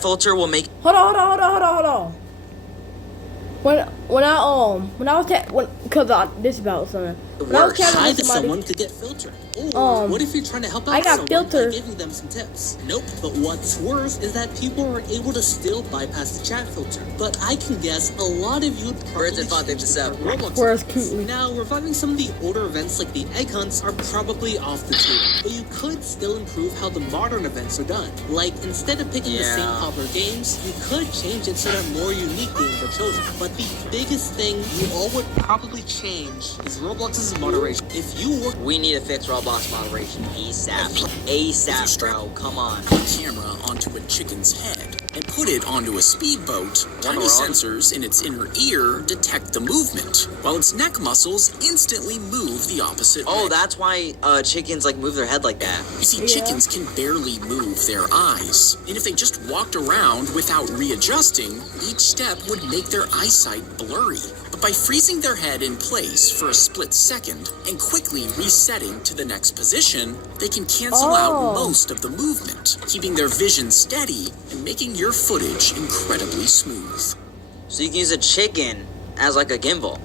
filter will make. Hold on. When I was because this about something. When I was chatting Hi with to somebody, someone to get filter. Or what if you're trying to help out I got someone filter. by giving them some tips? Nope. But what's worse is that people are able to still bypass the chat filter. But I can guess a lot of you would probably Birds and fun, change this is their Roblox Where's accounts. Cootley? Now, reviving some of the older events like the egg hunts are probably off the table. But you could still improve how the modern events are done. Like, instead of picking the same popular games, you could change it so that more unique games are chosen. But the biggest thing you all would probably change is Roblox's moderation. If you work, We need to fix Roblox moderation ASAP. ASAP, bro. Come on. A camera onto a chicken's head and put it onto a speedboat. Tiny sensors in its inner ear detect the movement, while its neck muscles instantly move the opposite way. Oh, that's why chickens like move their head like that. You see, chickens can barely move their eyes, and if they just walked around without readjusting, each step would make their eyesight blurry. But by freezing their head in place for a split second and quickly resetting to the next position, they can cancel out most of the movement, keeping their vision steady and making your footage incredibly smooth. So you can use a chicken as like a gimbal.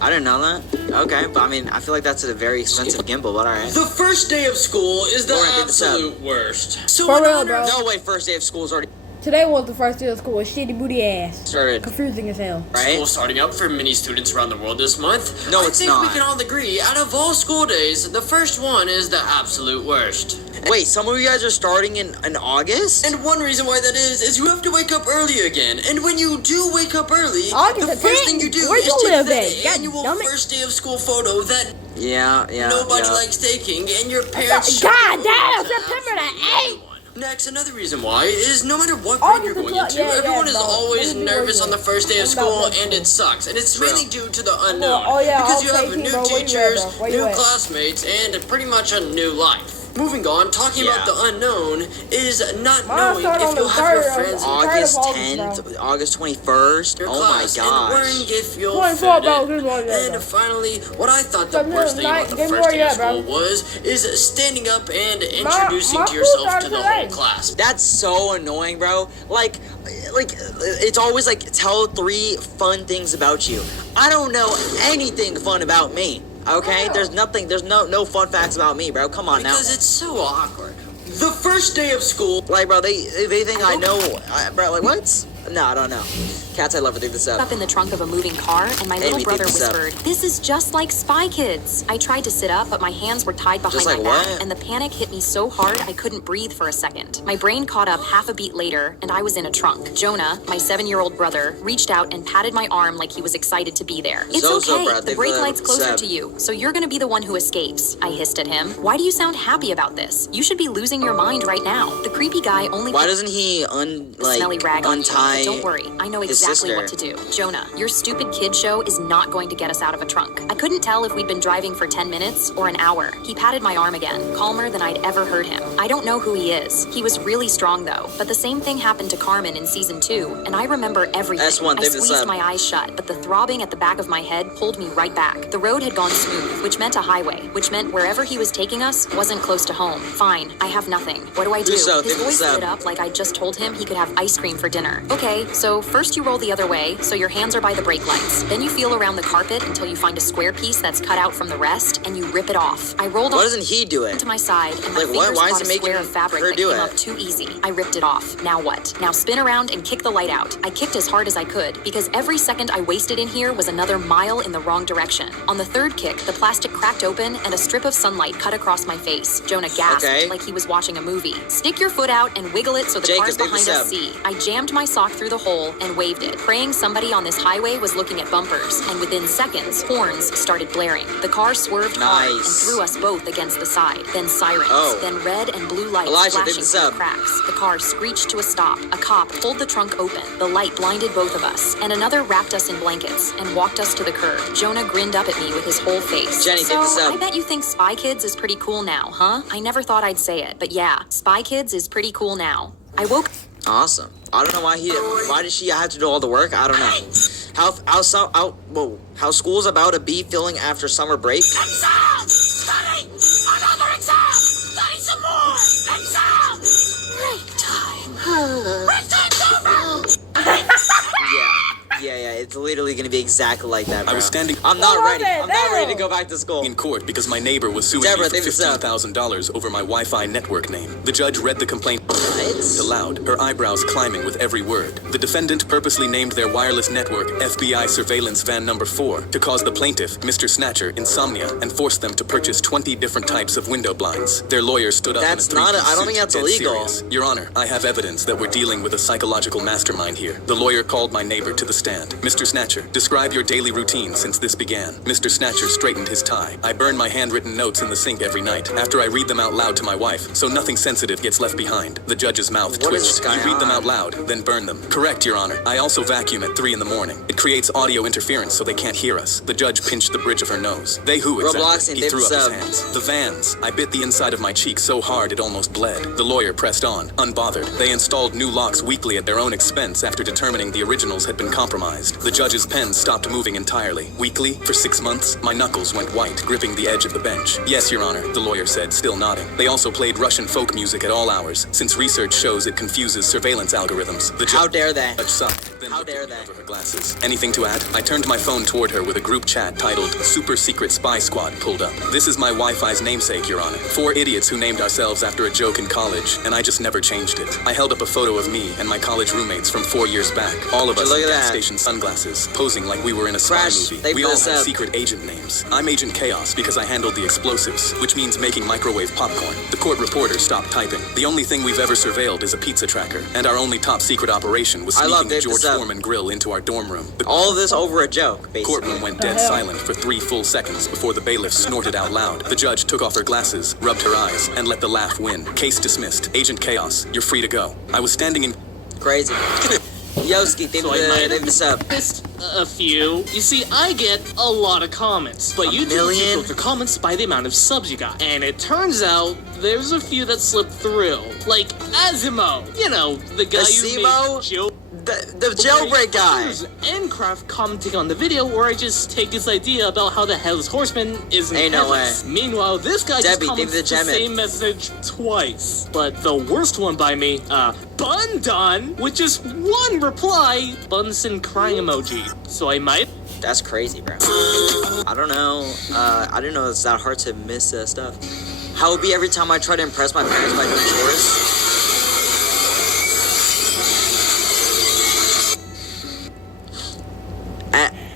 I didn't know that. Okay, but I mean, I feel like that's a very expensive gimbal, but alright. The first day of school is the Lauren, did this absolute worst. So For in real, honor bro. No way, first day of school is already Today was the first day of school with shitty booty ass. started, Confusing as hell. right? School starting up for many students around the world this month. No, I it's think not. we can all agree, out of all school days, the first one is the absolute worst. Wait, some of you guys are starting in August? And one reason why that is you have to wake up early again. And when you do wake up early, August the the first 10th? thing you do Where is you take live that at? God annual damn it. first day of school photo that Yeah. nobody likes taking, and your parents show God you damn, to have September the everyone. 8th. Next, another reason why is no matter what grade you're going into, everyone is always nervous on the first day of school, and it sucks. And it's mainly due to the unknown. Because you have new teachers, new classmates, and pretty much a new life. Moving on, talking about the unknown is not knowing if you'll have your friends in August August, 10th, August 21st. your Oh my class and worrying gosh. if you'll 24, fit bro. in. Good one, yeah, And bro. finally, what I thought the So, worst thing about the give me first day more, of yeah, school bro. is standing up and introducing my to yourself school to the started whole today. class. That's so annoying, bro. Like it's always like tell 3 fun things about you. I don't know anything fun about me. Okay, there's no fun facts about me, bro. Come on now. Because it's so awkward. The first day of school. Like, bro, they think I know, bro. Like, what? No, I don't know. Cats, I love to do this Up in the trunk of a moving car, and my little Amy, brother think this up. whispered, "This is just like Spy Kids." I tried to sit up, but my hands were tied behind Just like my back, what? and the panic hit me so hard I couldn't breathe for a second. My brain caught up half a beat later, and I was in a trunk. Jonah, my 7-year-old brother, reached out and patted my arm like he was excited to be there. "It's Zozo, okay. bro, The they've, brake light's closer said. to you, so you're gonna be the one who escapes." I hissed at him. "Why do you sound happy about this? You should be losing your mind right now." The creepy guy only Why doesn't he smelly rag on you. untie? Don't worry, I know his exactly what sister? to do. Jonah, your stupid kid show is not going to get us out of a trunk. I couldn't tell if we'd been driving for 10 minutes or an hour. He patted my arm again, calmer than I'd ever heard him. I don't know who he is. He was really strong though, but the same thing happened to Carmen in season 2, and I remember everything. S1, I think this squeezed up. my eyes shut, but the throbbing at the back of my head pulled me right back. The road had gone smooth, which meant a highway, which meant wherever he was taking us wasn't close to home. Fine, I have nothing. What do I do? So, His think voice this up. lit up like I just told him he could have ice cream for dinner. Okay, so first you roll the other way, so your hands are by the brake lights. Then you feel around the carpet until you find a square piece that's cut out from the rest, and you rip it off. I rolled Why on doesn't he do it? to my side, and my Like, what? fingers Why is caught it a making square of fabric her that do came it? up too easy. I ripped it off. Now what? Now spin around and kick the light out. I kicked as hard as I could, because every second I wasted in here was another mile in the wrong direction. On the third kick, the plastic cracked open, and a strip of sunlight cut across my face. Jonah gasped like he was watching a movie. "Stick your foot out and wiggle it so the Jacob, cars think behind this us up. see." I jammed my sock through the hole and waved it, praying somebody on this highway was looking at bumpers, and within seconds, horns started blaring. The car swerved hard and Nice. threw us both against the side. Then sirens, Oh. then red and blue lights Elijah, flashing think this through the up. cracks. The car screeched to a stop. A cop pulled the trunk open. The light blinded both of us, and another wrapped us in blankets and walked us to the curb. Jonah grinned up at me with his whole face. Jenny, so, think this up. I bet you think Spy Kids is pretty cool now, huh? I never thought I'd say it, but yeah, Spy Kids is pretty cool now. I woke Awesome. I don't know why did she have to do all the work? I don't know. How school's about to be feeling after summer break? Exam! Study! Another exam! Study some more! Exam! Break time! Break time! It's literally gonna be exactly like that, bro. I was standing. I'm not ready. I'm not ready to Damn. go back to school. In court because my neighbor was suing Deborah, me for think this up. $15,000 over my Wi-Fi network name. The judge read the complaint aloud, her eyebrows climbing with every word. The defendant purposely named their wireless network FBI Surveillance Van Number 4 to cause the plaintiff, Mr. Snatcher, insomnia and force them to purchase 20 different types of window blinds. Their lawyer stood up That's in a not three-piece I don't suit, think that's dead illegal. serious. Your Honor, I have evidence that we're dealing with a psychological mastermind here. The lawyer called my neighbor to the stand. Mr. Snatcher, describe your daily routine since this began. Mr. Snatcher straightened his tie. I burn my handwritten notes in the sink every night after I read them out loud to my wife, so nothing sensitive gets left behind. The judge's mouth What is twitched. this guy You read them on? out loud, then burn them. Correct, Your Honor. I also vacuum at 3 in the morning. It creates audio interference so they can't hear us. The judge pinched the bridge of her nose. They who Roblox exactly? and He threw up his sub. hands. The vans. I bit the inside of my cheek so hard it almost bled. The lawyer pressed on, unbothered. They installed new locks weekly at their own expense after determining the originals had been compromised. The judge's pen stopped moving entirely. Weekly, for 6 months, my knuckles went white, gripping the edge of the bench. Yes, Your Honor, the lawyer said, still nodding. They also played Russian folk music at all hours, since research shows it confuses surveillance algorithms. The How dare they? judge sighed, then How looked dare at me they? over her glasses. Anything to add? I turned my phone toward her with a group chat titled Super Secret Spy Squad pulled up. This is my Wi-Fi's namesake, Your Honor. 4 idiots who named ourselves after a joke in college, and I just never changed it. I held up a photo of me and my college roommates from 4 years back. All of us Look in at gas that. station sunglasses, posing like we were in a spy Crash, movie. they We all messed had up. secret agent names. I'm Agent Chaos because I handled the explosives, which means making microwave popcorn. The court reporter stopped typing. The only thing we've ever surveilled is a pizza tracker, and our only top secret operation was I love sneaking a Dave George this up. Foreman grill into our dorm room. The All of this over a joke, basically. courtroom went dead silent for 3 full seconds before the bailiff snorted out loud. The judge took off her glasses, rubbed her eyes, and let the laugh win. Case dismissed. Agent Chaos, you're free to go. I was standing in... Crazy. Yoski, they So I might have this up. missed a few. You see, I get a lot of comments, but you million? filter comments by the amount of subs you got. And it turns out there's a few that slipped through. Like Azimo, you know, the guy who Azimo? made Joe. The jailbreak guy. There's Endcraft commenting on the video where I just take his idea about how the Headless Horseman isn't Ain't no headless. Meanwhile, this guy just Debbie, comments give the the gem it. same message twice. But the worst one by me, Bun Done, with just one reply, Bunsen crying emoji. So I might. That's crazy, bro. I don't know. I didn't know it's that hard to miss stuff. How would it be every time I try to impress my parents by doing chores?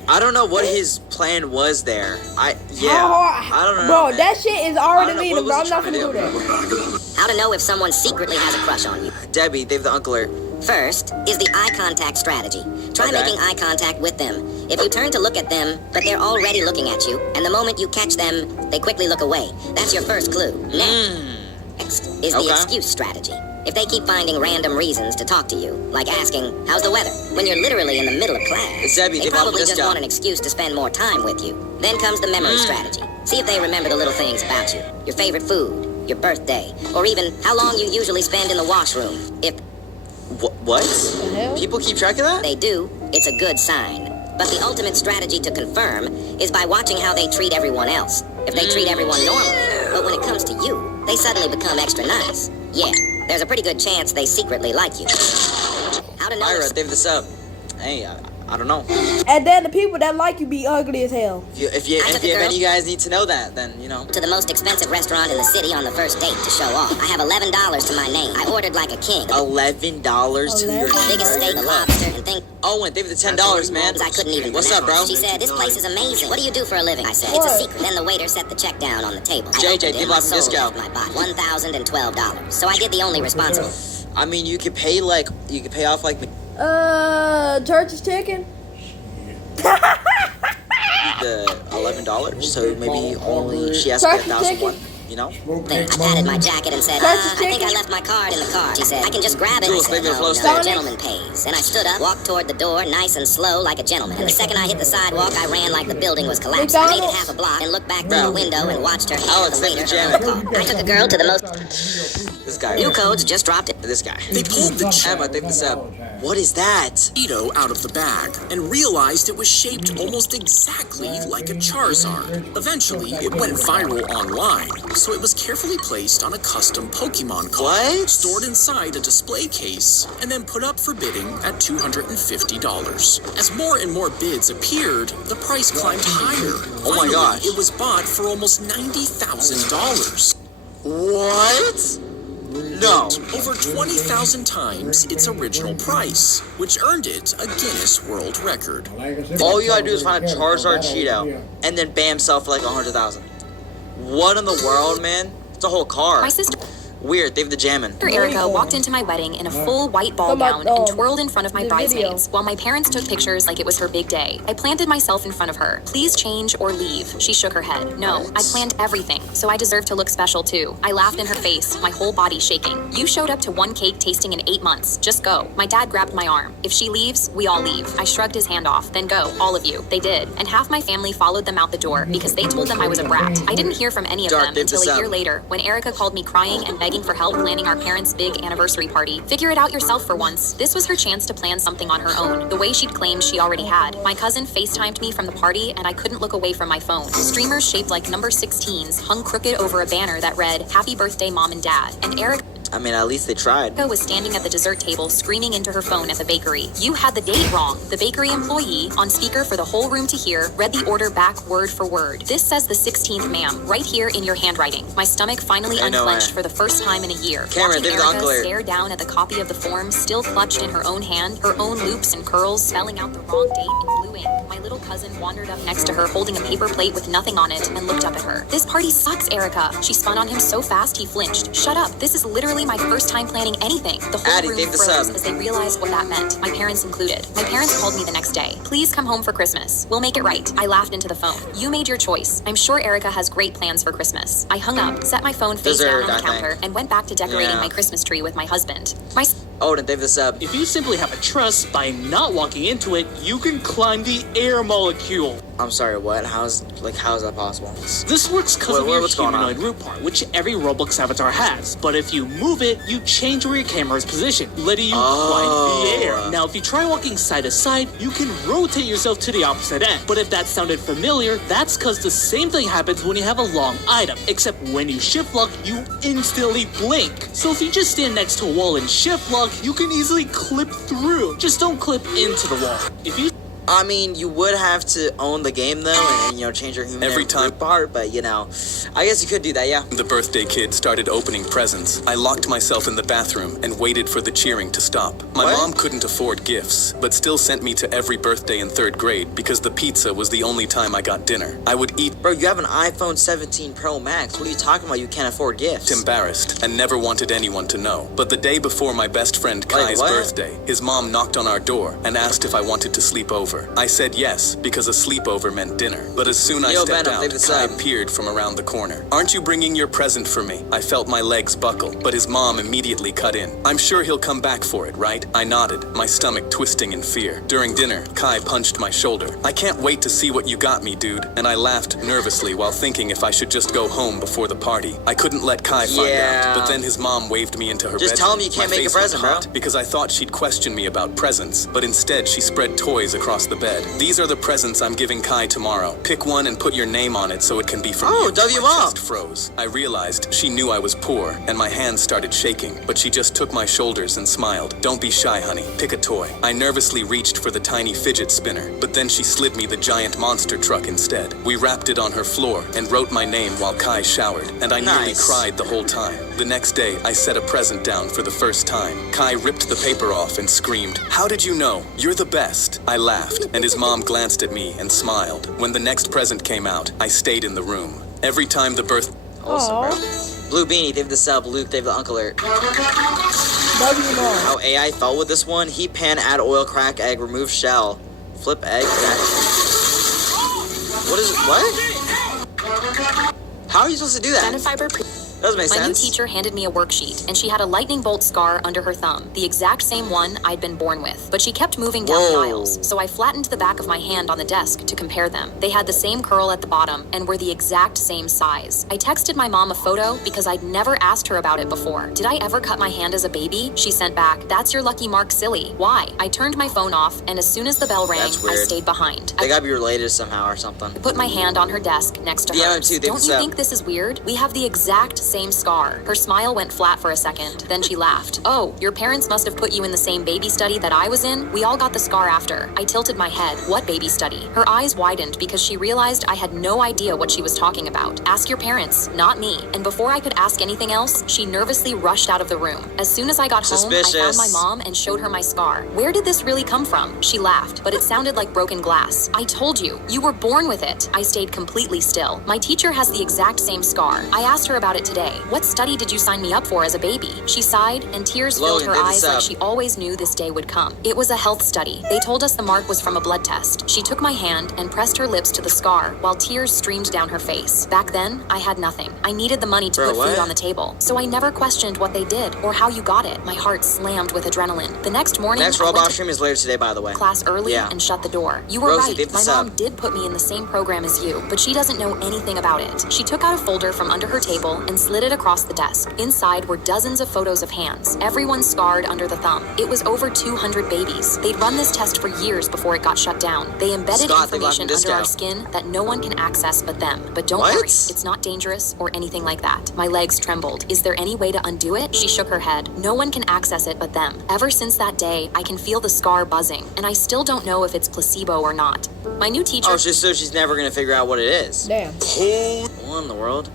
I don't know what his plan was there. I don't know. Bro, man. that shit is I already don't know, leaving, what bro. was I'm he not gonna trying do to that. How to know if someone secretly has a crush on you. Debbie, they have the uncle alert. First is the eye contact strategy. Try Okay. making eye contact with them. If you turn to look at them, but they're already looking at you, and the moment you catch them, they quickly look away. That's your first clue. Next is the Okay. excuse strategy. If they keep finding random reasons to talk to you, like asking, how's the weather? When you're literally in the middle of class, Debbie, they give up probably this just job. want an excuse to spend more time with you. Then comes the memory strategy. See if they remember the little things about you. Your favorite food, your birthday, or even how long you usually spend in the washroom. If What? hell? People keep track of that? they do, it's a good sign. But the ultimate strategy to confirm is by watching how they treat everyone else. If they treat everyone normally, but when it comes to you, they suddenly become extra nice. Yeah, there's a pretty good chance they secretly like you. How to know Myra, if they have this up. Hey, I don't know. And then the people that like you be ugly as hell. If you, I if took a any girl. of you guys need to know that, then you know. to the most expensive restaurant in the city on the first date to show off. I have $11 to my name. I ordered like a king. $11 to your Biggest steak, name. lobster, and things Oh, and they have the $10, man. I couldn't even What's up, pronounce. bro? She said, this place is amazing. What do you do for a living? I said, it's a secret. Then the waiter set the check down on the table. I JJ, opened it, give my up this soul go. left my body. $1,012. So I did the only responsible. I mean, you could pay off like Church is ticking. the $11, so maybe only she has to Church pay is 1,001. You know? Then I patted my jacket and said, Church is I think I ticking. left my card in the car. She said, I can just grab it. I Jules, said, maybe a no, flow no, state. the gentleman pays. And I stood up, walked toward the door, nice and slow like a gentleman. And the second I hit the sidewalk, I ran like the building was collapsing. I made it McDonald's? half a block and looked back through Bro. the window and watched her hand Alex, the thank you, waiter Janet. her car. I took a girl to the most This guy. New codes just dropped. This guy. They pulled the Emma, thank the sub. What is that? Cheeto out of the bag and realized it was shaped almost exactly like a Charizard. Eventually, it went viral online, so it was carefully placed on a custom Pokemon card, What? stored inside a display case, and then put up for bidding at $250. As more and more bids appeared, the price climbed higher. Oh my Finally, gosh. it was bought for almost $90,000. What? No. Over 20,000 times its original price, which earned it a Guinness World Record. All you gotta do is find a Charizard Cheeto, and then bam, sell for like 100,000. What in the world, man? It's a whole car. My sister Weird, they've the jammin'. Erica walked into my wedding in a full white ball gown and twirled in front of my bridesmaids while my parents took pictures like it was her big day. I planted myself in front of her. Please change or leave. She shook her head. No, I planned everything, so I deserve to look special too. I laughed in her face, my whole body shaking. You showed up to one cake tasting in 8 months. Just go. My dad grabbed my arm. If she leaves, we all leave. I shrugged his hand off. Then go, all of you. They did. And half my family followed them out the door because they told them I was a brat. I didn't hear from any of them until a year later when Erica called me crying and begging for help planning our parents' big anniversary party. Figure it out yourself for once. This was her chance to plan something on her own, the way she'd claimed she already had. My cousin FaceTimed me from the party and I couldn't look away from my phone. Streamers shaped like number 16s hung crooked over a banner that read, "Happy birthday, Mom and Dad." And Erica I mean, at least they tried. was standing at the dessert table screaming into her phone at the bakery. You had the date wrong. The bakery employee, on speaker for the whole room to hear, read the order back word for word. This says the 16th, ma'am, right here in your handwriting. My stomach finally I know, unclenched for the first time in a year. Cameron, Watching give the Erica uncle here. stare down at the copy of the form still clutched in her own hand, her own loops and curls spelling out the wrong date in blue ink. My little cousin wandered up next to her holding a paper plate with nothing on it and looked up at her. This party sucks, Erica. She spun on him so fast he flinched. Shut up. This is literally my first time planning anything. The whole Addie, room take the froze sub. as they realized what that meant, my parents included. My parents called me the next day. Please come home for Christmas. We'll make it right. I laughed into the phone. You made your choice. I'm sure Erica has great plans for Christmas. I hung up, set my phone face Dessert, down on I the counter, think. and went back to decorating Yeah. my Christmas tree with my husband. My Odin, they've the sub. If you simply have a trust by not walking into it, you can climb the air molecule. I'm sorry, what? How is that possible? This works because of your What's going on? humanoid root part, which every Roblox avatar has. But if you move it, you change where your camera is positioned, letting you climb the air. Now, if you try walking side to side, you can rotate yourself to the opposite end. But if that sounded familiar, that's because the same thing happens when you have a long item, except when you shift lock, you instantly blink. So if you just stand next to a wall and shift lock, you can easily clip through. Just don't clip into the wall. If you I mean, you would have to own the game though, and change your human Every time- part. But I guess you could do that. Yeah. The birthday kid started opening presents. I locked myself in the bathroom and waited for the cheering to stop. My What? mom couldn't afford gifts, but still sent me to every birthday in 3rd grade because the pizza was the only time I got dinner. I would eat Bro, you have an iPhone 17 Pro Max. What are you talking about? You can't afford gifts. embarrassed and never wanted anyone to know. But the day before my best friend Kai's what? birthday, his mom knocked on our door and asked if I wanted to sleep over. I said yes, because a sleepover meant dinner. But as soon as I Yo, stepped Venom, leave out, the Kai sub. peered from around the corner. Aren't you bringing your present for me? I felt my legs buckle, but his mom immediately cut in. I'm sure he'll come back for it, right? I nodded, my stomach twisting in fear. During dinner, Kai punched my shoulder. I can't wait to see what you got me, dude. And I laughed nervously while thinking if I should just go home before the party. I couldn't let Kai find Yeah. out, but then his mom waved me into her Just bedroom. tell him you can't My make a face went present, bro. hot because I thought she'd question me about presents, but instead she spread toys across the bed. These are the presents I'm giving Kai tomorrow. Pick one and put your name on it so it can be from Oh, you. W My Mom. chest froze. I realized she knew I was poor, and my hands started shaking, but she just took my shoulders and smiled. Don't be shy, honey. Pick a toy. I nervously reached for the tiny fidget spinner, but then she slid me the giant monster truck instead. We wrapped it on her floor and wrote my name while Kai showered, and I nearly Nice. cried the whole time. The next day, I set a present down for the first time. Kai ripped the paper off and screamed, "How did you know? You're the best." I laughed, and his mom glanced at me and smiled. When the next present came out, I stayed in the room. Every time the birth... Awesome, bro. Blue Beanie, they've the sub. Luke, they've the uncle alert. W-Mom. How AI fell with this one. Heat pan, add oil, crack egg, remove shell. Flip egg, crack. What is it? What? How are you supposed to do that? Fiber Doesn't make My new sense. teacher handed me a worksheet, and she had a lightning bolt scar under her thumb, the exact same one I'd been born with. But she kept moving down the aisles, so I flattened the back of my hand on the desk to compare them. They had the same curl at the bottom and were the exact same size. I texted my mom a photo because I'd never asked her about it before. Did I ever cut my hand as a baby? She sent back, "That's your lucky mark, silly." Why? I turned my phone off, and as soon as the bell rang, That's I weird. stayed behind. They gotta be related somehow or something. Put my hand on her desk next to Yeah, hers. too, they Don't was you up. think this is weird? We have the exact same scar. Her smile went flat for a second. Then she laughed. "Oh, your parents must have put you in the same baby study that I was in. We all got the scar after." I tilted my head. "What baby study?" Her eyes widened because she realized I had no idea what she was talking about. "Ask your parents, not me." And before I could ask anything else, she nervously rushed out of the room. As soon as I got home, I found my mom and showed her my scar. "Where did this really come from?" She laughed, but it sounded like broken glass. "I told you, you were born with it." I stayed completely still. My teacher has the exact same scar. I asked her about it today. "What study did you sign me up for as a baby?" She sighed, and tears filled her eyes like she always knew this day would come. "It was a health study. They told us the mark was from a blood test." She took my hand and pressed her lips to the scar while tears streamed down her face. Back then, I had nothing. I needed the money to put food on the table, so I never questioned what they did or how you got it. My heart slammed with adrenaline. The next morning, Next robot stream is later today, by the way. Class early and shut the door. "You were Rosie, right. My mom did put me in the same program as you, but she doesn't know anything about it." She took out a folder from under her table and slid it across the desk. Inside were dozens of photos of hands, everyone scarred under the thumb. It was over 200 babies. They'd run this test for years before it got shut down. They embedded information under our skin that no one can access but them. But don't worry, it's not dangerous or anything like that. My legs trembled. "Is there any way to undo it?" She shook her head. "No one can access it but them." Ever since that day, I can feel the scar buzzing, and I still don't know if it's placebo or not. My new teacher... Oh, so she's never gonna figure out what it is. Damn. What in the world?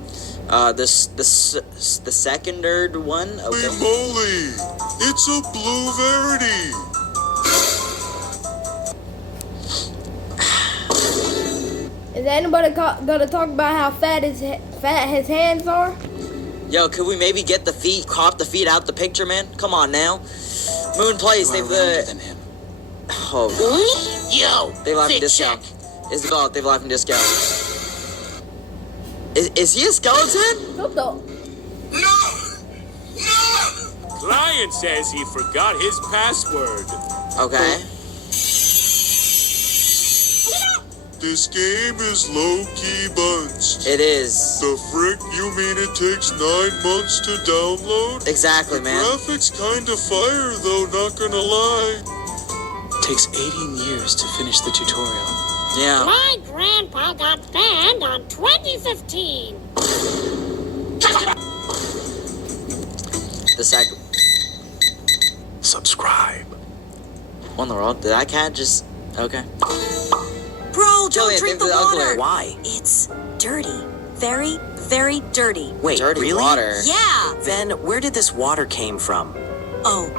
The secondary one? Okay. Holy moly! It's a blue Verity! Is anybody gonna talk about how fat his hands are? Yo, could we maybe get the feet, crop the feet out the picture, man? Come on now. Moon Place, they've Oh, gosh. Yo, They've left a discount. Is the call? They've left a discount. Is he a skeleton? What the? No! Client says he forgot his password. Okay. This game is low-key bunched. It is. The frick? You mean it takes 9 months to download? Exactly, man. Graphics kinda fire though, not gonna lie. Takes 18 years to finish the tutorial. Yeah. My grandpa got banned on 2015. The second. Subscribe. What in the world? Did that cat just... Okay. Bro, don't Jillian, drink think the the water. ugly. Why? It's dirty. Very, very dirty. Wait, Dirty really? water. Yeah. Then where did this water came from? Oh.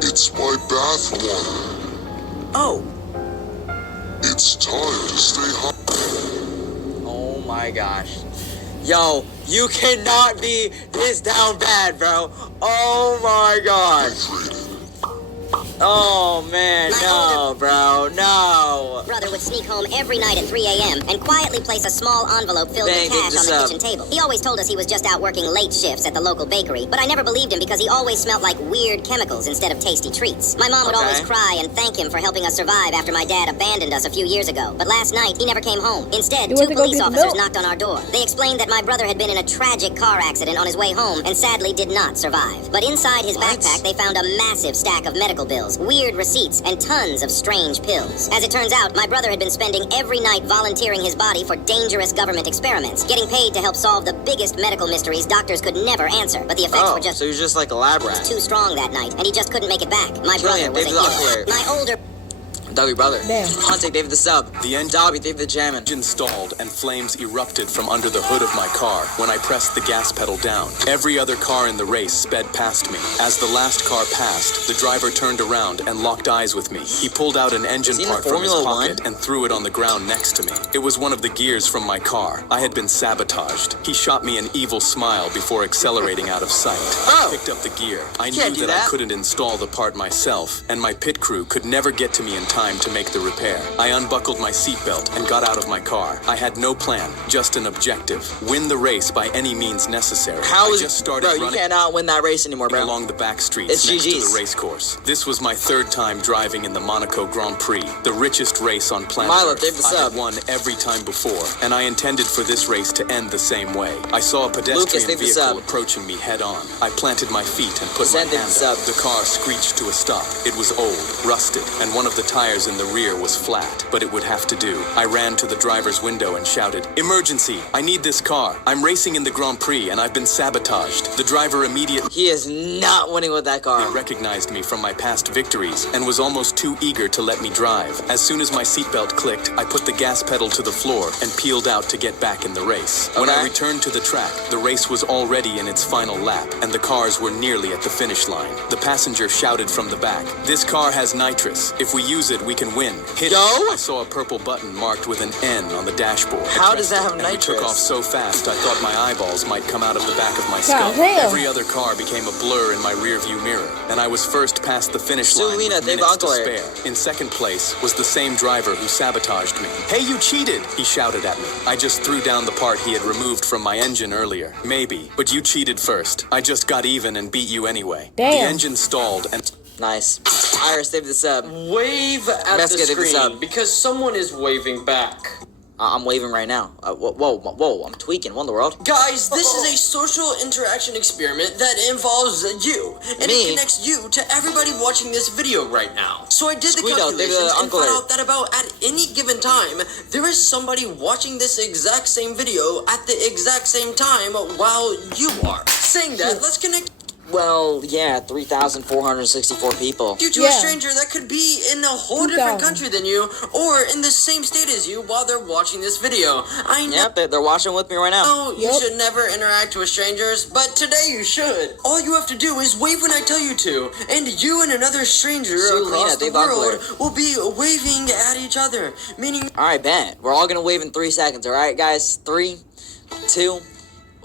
It's my bath water. Oh, It's time to stay hot. Oh my gosh. Yo, you cannot be this down bad, bro. Oh my gosh. Oh man, no, bro, no. Brother would sneak home every night at 3 a.m. and quietly place a small envelope filled with cash on the kitchen table. He always told us he was just out working late shifts at the local bakery, but I never believed him because he always smelled like weird chemicals instead of tasty treats. My mom would always cry and thank him for helping us survive after my dad abandoned us a few years ago. But last night, he never came home. Instead, 2 police officers knocked on our door. They explained that my brother had been in a tragic car accident on his way home and sadly did not survive. But inside his backpack, they found a massive stack of medical bills, weird receipts, and tons of strange pills. As it turns out, my brother had been spending every night volunteering his body for dangerous government experiments, getting paid to help solve the biggest medical mysteries doctors could never answer. But the effects were just so he was just like a lab rat. too strong that night, and he just couldn't make it back. My brother was a hero. My older Dobby brother. Damn. Contact David the sub. The engine Dobby, David the jammin'. stalled and flames erupted from under the hood of my car when I pressed the gas pedal down. Every other car in the race sped past me. As the last car passed, the driver turned around and locked eyes with me. He pulled out an engine part from his pocket and threw it on the ground next to me. It was one of the gears from my car. I had been sabotaged. He shot me an evil smile before accelerating out of sight. I picked up the gear. I knew that I couldn't install the part myself, and my pit crew could never get to me in time time to make the repair. I unbuckled my seatbelt and got out of my car. I had no plan, just an objective. Win the race by any means necessary. How is I just started bro? You running cannot win that race anymore, bro. along the back streets It's next to GG's. the race course. This was my third time driving in the Monaco Grand Prix, the richest race on planet Milo, Earth. give this I up. had won every time before, and I intended for this race to end the same way. I saw a pedestrian Lucas, give this vehicle up. approaching me head on. I planted my feet and put Send my this hand up. up. The car screeched to a stop. It was old, rusted, and one of the tires in the rear was flat, but it would have to do. I ran to the driver's window and shouted, "Emergency! I need this car. I'm racing in the Grand Prix and I've been sabotaged." The driver immediately He is not winning with that car. recognized me from my past victories and was almost too eager to let me drive. As soon as my seatbelt clicked, I put the gas pedal to the floor and peeled out to get back in the race. When I Okay. returned to the track, the race was already in its final lap and the cars were nearly at the finish line. The passenger shouted from the back, "This car has nitrous. If we use it, we can win. Hit Yo! it." I saw a purple button marked with an N on the dashboard. I How does pressed that it, have and we took nitrous? off so fast I thought my eyeballs might come out of the back of my skull. damn. Every other car became a blur in my rearview mirror, and I was first past the finish line Sulina, with they've minutes to uncle spare. In second place was the same driver who sabotaged me. "Hey, you cheated!" he shouted at me. "I just threw down the part he had removed from my engine earlier. Maybe, but you cheated first. I just got even and beat you anyway." Damn. The engine stalled and Nice. Iris, save this up. Wave at Let's the get this screen up. because someone is waving back. I'm waving right now. Whoa, I'm tweaking. What in the world? Guys, this is a social interaction experiment that involves you, and Me? it connects you to everybody watching this video right now. So I did the Squeedo, calculations and Uncle found Ed. out that about at any given time, there is somebody watching this exact same video at the exact same time while you are. Saying that, let's connect Well, yeah, 3,464 people. you to Yeah. a stranger that could be in a whole different 2,000. country than you, or in the same state as you while they're watching this video. I know Yep, they're watching with me right now. you Yep. should never interact with strangers, but today you should. All you have to do is wave when I tell you to, and you and another stranger Sulina, across the they've world uncle will be waving at each other, meaning All right, bet. We're all gonna wave in 3 seconds. All right, guys. 3, 2,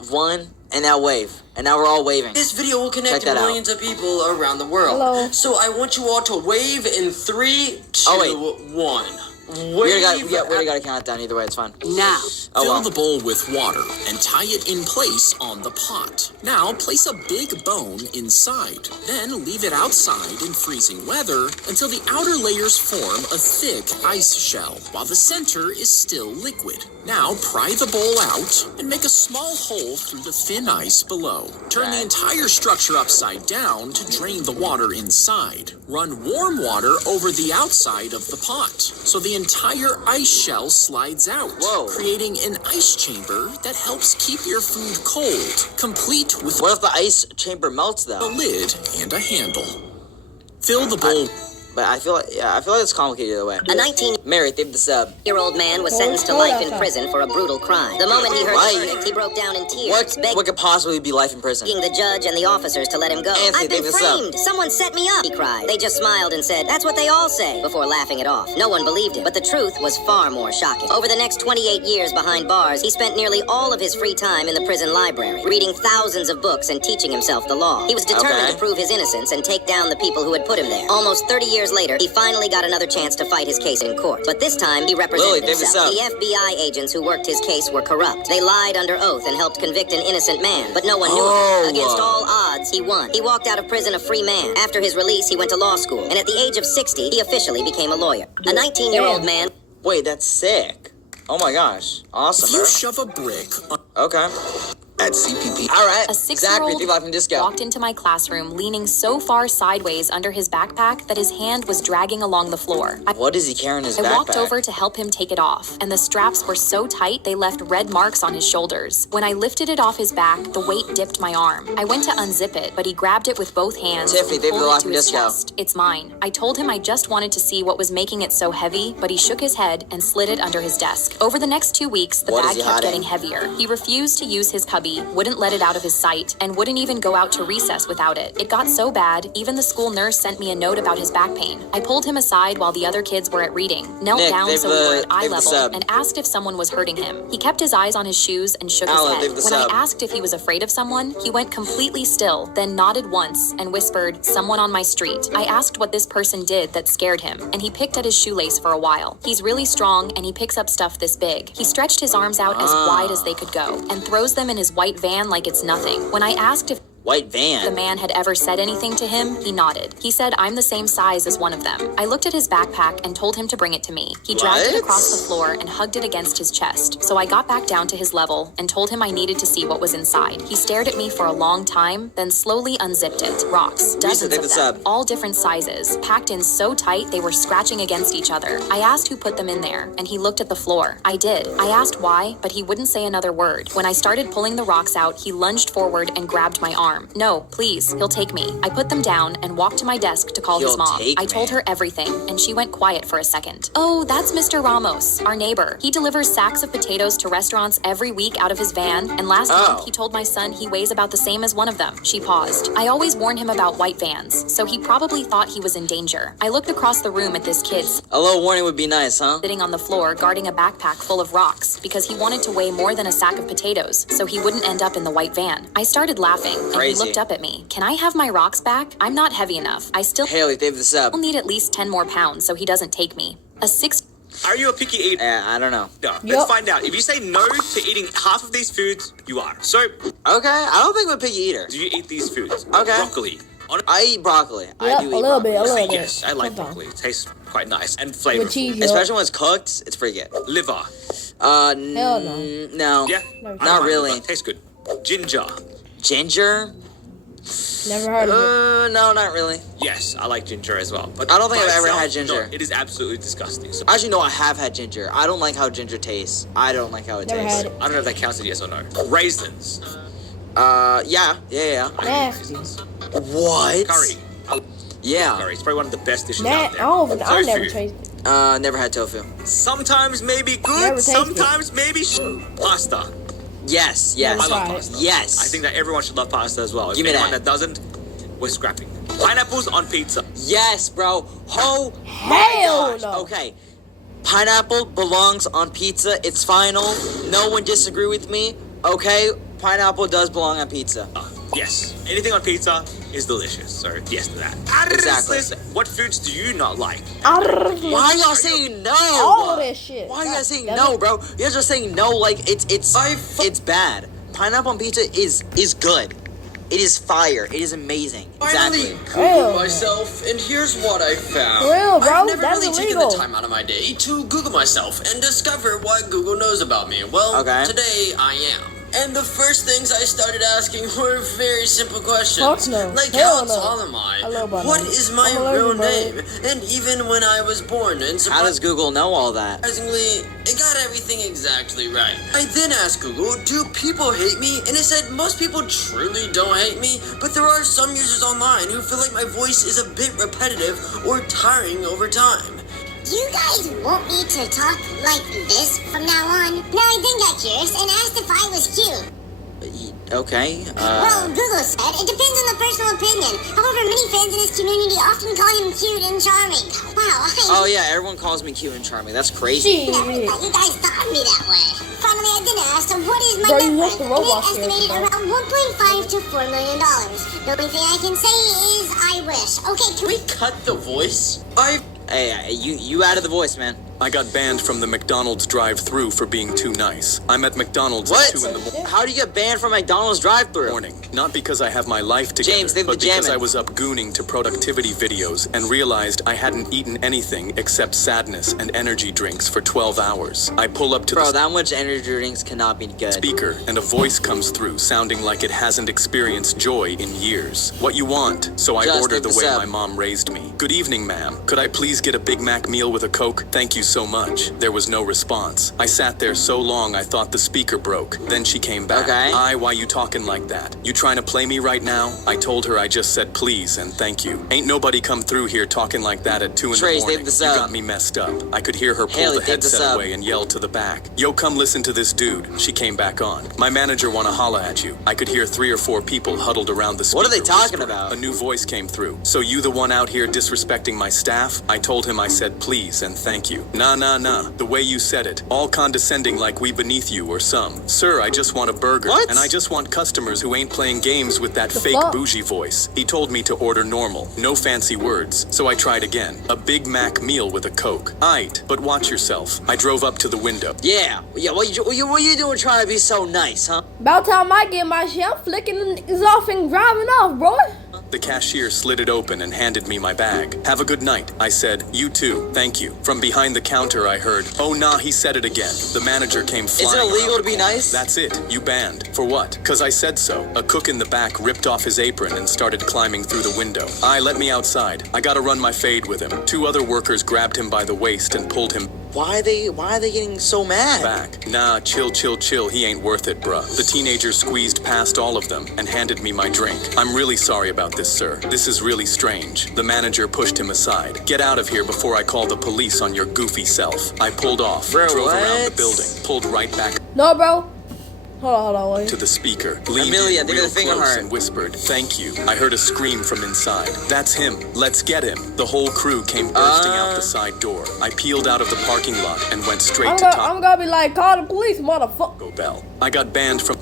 1, and now wave. And now we're all waving. this video will connect Check that out. millions of people around the world. Hello. So I want you all to wave in 3, 2, Oh, wait. 1. We Wave already got to count it down. Either way, it's fine. Now, Oh, Fill well. the bowl with water and tie it in place on the pot. Now place a big bone inside. Then leave it outside in freezing weather until the outer layers form a thick ice shell, while the center is still liquid. Now pry the bowl out and make a small hole through the thin ice below. Turn the Okay. entire structure upside down to drain the water inside. Run warm water over the outside of the pot, so the entire ice shell slides out, Whoa. creating an ice chamber that helps keep your food cold, complete with What if the ice chamber melts, a though? lid and a handle. Fill the bowl. But I feel like it's complicated either way. A 19 Mary, give the sub. year-old man was sentenced to life in prison for a brutal crime. The moment he heard Right. the verdict, he broke down in tears, What could possibly be life in prison? begging the judge and the officers to let him go. Anthony, "I've been dig this up. framed! Someone set me up!" he cried. They just smiled and said, "That's what they all say," before laughing it off. No one believed him, but the truth was far more shocking. Over the next 28 years behind bars, he spent nearly all of his free time in the prison library, reading thousands of books and teaching himself the law. He was determined Okay. to prove his innocence and take down the people who had put him there. Almost 30 years later, he finally got another chance to fight his case in court. But this time, he represented Lily, dig this himself. up. The FBI agents who worked his case were corrupt. They lied under oath and helped convict an innocent man, but no one knew Oh. it. Against all odds, he won. He walked out of prison a free man. After his release, he went to law school, and at the age of 60, he officially became a lawyer. A 19-year-old man. Wait, that's sick. Oh my gosh. Awesome, If you bro. shove a brick on Okay. at CPP. All right. A Zachary, 6-year-old think life in disco. walked into my classroom leaning so far sideways under his backpack that his hand was dragging along the floor. What is he carrying in his I backpack? walked over to help him take it off, and the straps were so tight they left red marks on his shoulders. When I lifted it off his back, the weight dipped my arm. I went to unzip it, but he grabbed it with both hands Tiffany, and they pulled blew it off to your his disco. chest. It's mine. I told him I just wanted to see what was making it so heavy, but he shook his head and slid it under his desk. Over the next 2 weeks, the What is bag he kept hiding? getting heavier. He refused to use his cubby cubby, wouldn't let it out of his sight, and wouldn't even go out to recess without it. It got so bad, even the school nurse sent me a note about his back pain. I pulled him aside while the other kids were at reading, knelt Nick, down so we were at eye they've the level, sub. and asked if someone was hurting him. He kept his eyes on his shoes and shook Alan, his they've the head. When I sub. asked if he was afraid of someone, he went completely still, then nodded once and whispered, "Someone on my street." I asked what this person did that scared him, and he picked at his shoelace for a while. He's really strong, and he picks up stuff this big. He stretched his arms out as wide as they could go, and throws them in his white van like it's nothing. When I asked if White van. the man had ever said anything to him, he nodded. He said, "I'm the same size as one of them." I looked at his backpack and told him to bring it to me. He dragged it What? across the floor and hugged it against his chest. So I got back down to his level and told him I needed to see what was inside. He stared at me for a long time, then slowly unzipped it. Rocks, dozens take of this them, up. all different sizes, packed in so tight they were scratching against each other. I asked who put them in there, and he looked at the floor. I did. I asked why, but he wouldn't say another word. When I started pulling the rocks out, he lunged forward and grabbed my arm. "No, please, he'll take me." I put them down and walked to my desk to call his He'll mom. take I told me. her everything, and she went quiet for a second. "Oh, that's Mr. Ramos, our neighbor. He delivers sacks of potatoes to restaurants every week out of his van, and last month he told my son he weighs about the same as one of them." She paused. I always warn him about white vans, so he probably thought he was in danger. I looked across the room at this kid A little warning would be nice, huh? sitting on the floor guarding a backpack full of rocks because he wanted to weigh more than a sack of potatoes so he wouldn't end up in the white van. I started laughing, and he Crazy. looked up at me. "Can I have my rocks back? I'm not heavy enough. I still Haley, they've the sub. need at least 10 more pounds so he doesn't take me." A 6 Are you a picky eater? I don't know. No. Yup. Let's find out. If you say no to eating half of these foods, you are. So, Okay, I don't think I'm a picky eater. do you eat these foods? Okay. Broccoli. I eat broccoli. I Yep, do a eat little bit, broccoli. a little bit. Yes, I like Sometimes. broccoli. It tastes quite nice and With flavorful. cheese, yup. Especially when it's cooked, it's pretty good. Liver. Hell no. No. Yeah? Never I Not like really. liver. Tastes good. Ginger. Ginger? Never heard of it. No, not really. Yes, I like ginger as well. But I don't think by I've ever itself, had ginger. No, it is absolutely disgusting. So, Actually, no, I have had ginger. I don't like how ginger tastes. I don't like how it Never tastes. had it. I don't know if that counts as yes or no. Raisins. Yeah. I hate Nasty. raisins. What? Curry. I love Yeah. curry. It's probably one of the best dishes Nah, out I there. don't. I never Tofu. tasted it. Never had tofu. Sometimes maybe good, Never tasted sometimes maybe pasta. Yes. Never I love tried it. pasta. Yes. I think that everyone should love pasta as well. If Give me anyone that. that doesn't, we're scrapping. Pineapples on pizza. Yes, bro. Oh Hell my gosh. no. Okay. Pineapple belongs on pizza. It's final. No one disagree with me. Okay. Pineapple does belong on pizza. Yes. Anything on pizza is delicious. So yes to that. Added Exactly. to this list, what foods do you not like? Why are y'all saying no? All of this shit. Why are you guys saying God, no, bro? You guys are saying no like it's bad. Pineapple on pizza is good. It is fire. It is amazing. Exactly. Hell. myself, and here's what I found. For real, bro, I've never that's really illegal. taken the time out of my day to Google myself and discover what Google knows about me. Well, Okay. today I am. And the first things I started asking were very simple questions. Fuck no. Like, Hell how no. tall am I? I love my What name. is my I'm allergic, real bro. name? And even when I was born, and How does Google know all that? surprisingly, it got everything exactly right. I then asked Google, do people hate me? And it said most people truly don't hate me, but there are some users online who feel like my voice is a bit repetitive or tiring over time. Do you guys want me to talk like this from now on? No, I then got curious and asked if I was cute. Okay. Well, Google said it depends on the personal opinion. However, many fans in this community often call him cute and charming. Wow, Oh yeah, everyone calls me cute and charming. That's crazy. never Shit. thought you guys thought of me that way. Finally, I then asked him, what is my Bro, net you worth? host the And Roblox it estimated character, around $1.5 to $4 million. The only thing I can say is I wish. Okay, can we Cut the voice? Hey, you added the voice, man. I got banned from the McDonald's drive-thru for being too nice. I'm at McDonald's What? at 2 in the morning. How do you get banned from McDonald's drive-thru? Not because I have my life together, James, they've but been because jamming. I was up gooning to productivity videos and realized I hadn't eaten anything except sadness and energy drinks for 12 hours. I pull up to Bro, the that much energy drinks cannot be good. speaker and a voice comes through sounding like it hasn't experienced joy in years. What you want? So I Just order hit the the way sub. my mom raised me. Good evening, ma'am. Could I please get a Big Mac meal with a Coke? Thank you so much. There was no response. I sat there so long I thought the speaker broke. Then she came back. Okay. Why you talking like that? You trying to play me right now? I told her I just said please and thank you. Ain't nobody come through here talking like that at 2 in the morning. You got me messed up. I could hear her pull the headset away and yell to the back. Yo, come listen to this dude. She came back on. My manager wanna holla at you. I could hear 3 or 4 people huddled around the speaker. What are they talking whispering. about? A new voice came through. So you the one out here disrespecting my staff? I told him I said please and thank you. Nah. The way you said it. All condescending like we beneath you or some. Sir, I just want a burger. What? And I just want customers who ain't playing games with that fake bougie voice. He told me to order normal. No fancy words. So I tried again. A Big Mac meal with a Coke. Aight, but watch yourself. I drove up to the window. Yeah. What you doing trying to be so nice, huh? About time I get my shit, I'm flicking the niggas off and driving off, bro. The cashier slid it open and handed me my bag. Have a good night. I said, you too. Thank you. From behind the counter I heard, oh nah, he said it again. The manager came flying. Is it illegal to be nice? That's it. You banned. For what? Cause I said so. A cook in the back ripped off his apron and started climbing through the window. Let me outside. I gotta run my fade with him. 2 other workers grabbed him by the waist and pulled him Why are they getting so mad? back. Nah, chill. He ain't worth it, bruh. The teenager squeezed past all of them and handed me my drink. I'm really sorry about this, sir. This is really strange. The manager pushed him aside. Get out of here before I call the police on your goofy self. I pulled off, drove around the building, pulled right back No, bro. Hold on, wait. to the speaker, leaned Amelia, in think of real the finger close heart. and whispered, thank you. I heard a scream from inside. That's him. Let's get him. The whole crew came bursting out the side door. I peeled out of the parking lot and went straight to I'm gonna be like, call the police, motherfucker. Taco Bell. I got banned from...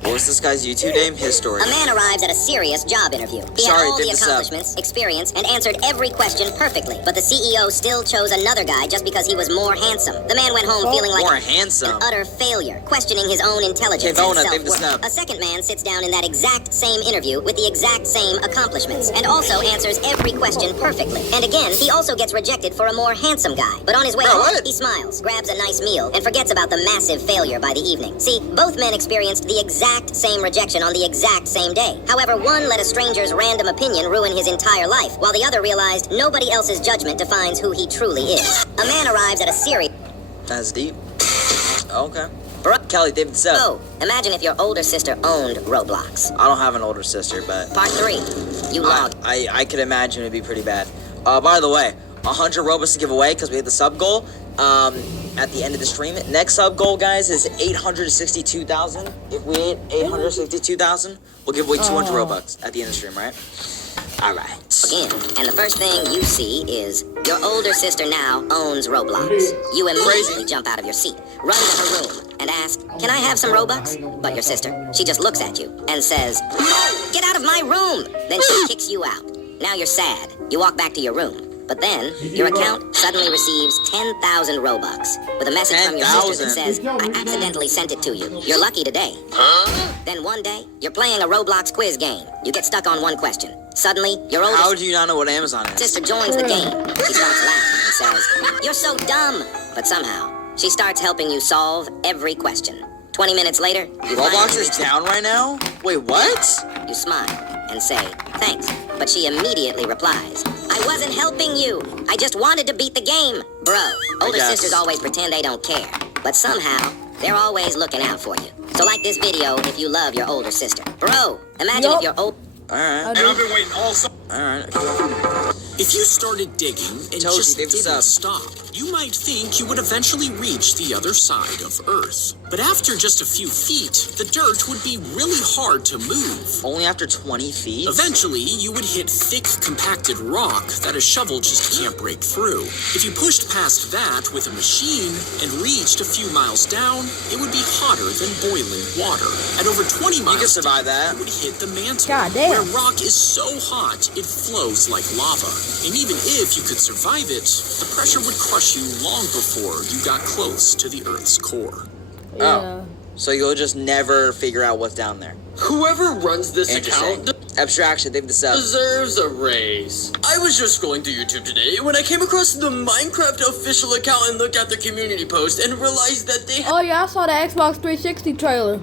What was this guy's YouTube name? His story. A man arrives at a serious job interview. He had all the accomplishments, experience, and answered every question perfectly. But the CEO still chose another guy just because he was more handsome. The man went home feeling like an utter failure, questioning his own intelligence and self-worth. A second man sits down in that exact same interview with the exact same accomplishments and also answers every question perfectly. And again, he also gets rejected for a more handsome guy. But on his way home, he smiles, grabs a nice meal, and forgets about the massive failure by the evening. See, both men experienced the exact same rejection on the exact same day. However, one let a stranger's random opinion ruin his entire life, while the other realized nobody else's judgment defines who he truly is. A man arrives at a serious... That's deep. Okay. Kelly, David said. Oh, imagine if your older sister owned Roblox. I don't have an older sister, but... Part 3. You log... I could imagine it'd be pretty bad. By the way, 100 Robux to give away because we had the sub goal. At the end of the stream. Next sub goal, guys, is 862,000. If we hit 862,000, we'll give away 200 Robux at the end of the stream, right? All right. Again, and the first thing you see is your older sister now owns Roblox. You immediately jump out of your seat, run to her room, and ask, "Can I have some Robux?" But your sister, she just looks at you and says, "No, get out of my room!" Then she kicks you out. Now you're sad. You walk back to your room. But then, your account suddenly receives 10,000 Robux with a message from your sister that says, "I accidentally sent it to you. You're lucky today." Then one day, you're playing a Roblox quiz game. You get stuck on one question. Suddenly, your older How do you not know what Amazon is? sister joins the game. She starts laughing and says, "You're so dumb." But somehow, she starts helping you solve every question. 20 minutes later, you Roblox is down right now? Wait, what? You smile and say, "Thanks." But she immediately replies, "I wasn't helping you. I just wanted to beat the game." Bro, older sisters always pretend they don't care. But somehow, they're always looking out for you. So like this video if you love your older sister. Bro, imagine if your old... Alright. And I've been waiting all summer. Alright. If you started digging and just didn't stop, you might think you would eventually reach the other side of Earth. But after just a few feet, the dirt would be really hard to move. Only after 20 feet? Eventually, you would hit thick, compacted rock that a shovel just can't break through. If you pushed past that with a machine and reached a few miles down, it would be hotter than boiling water. At over 20 miles, you can survive that. You would hit the mantle, God damn. where rock is so hot it flows like lava. And even if you could survive it, the pressure would crush you long before you got close to the Earth's core. Oh. So you'll just never figure out what's down there. Whoever runs this account Abstraction, they've deserves a raise. I was just scrolling through YouTube today when I came across the Minecraft official account and looked at their community post and realized that they Oh yeah, I saw the Xbox 360 trailer.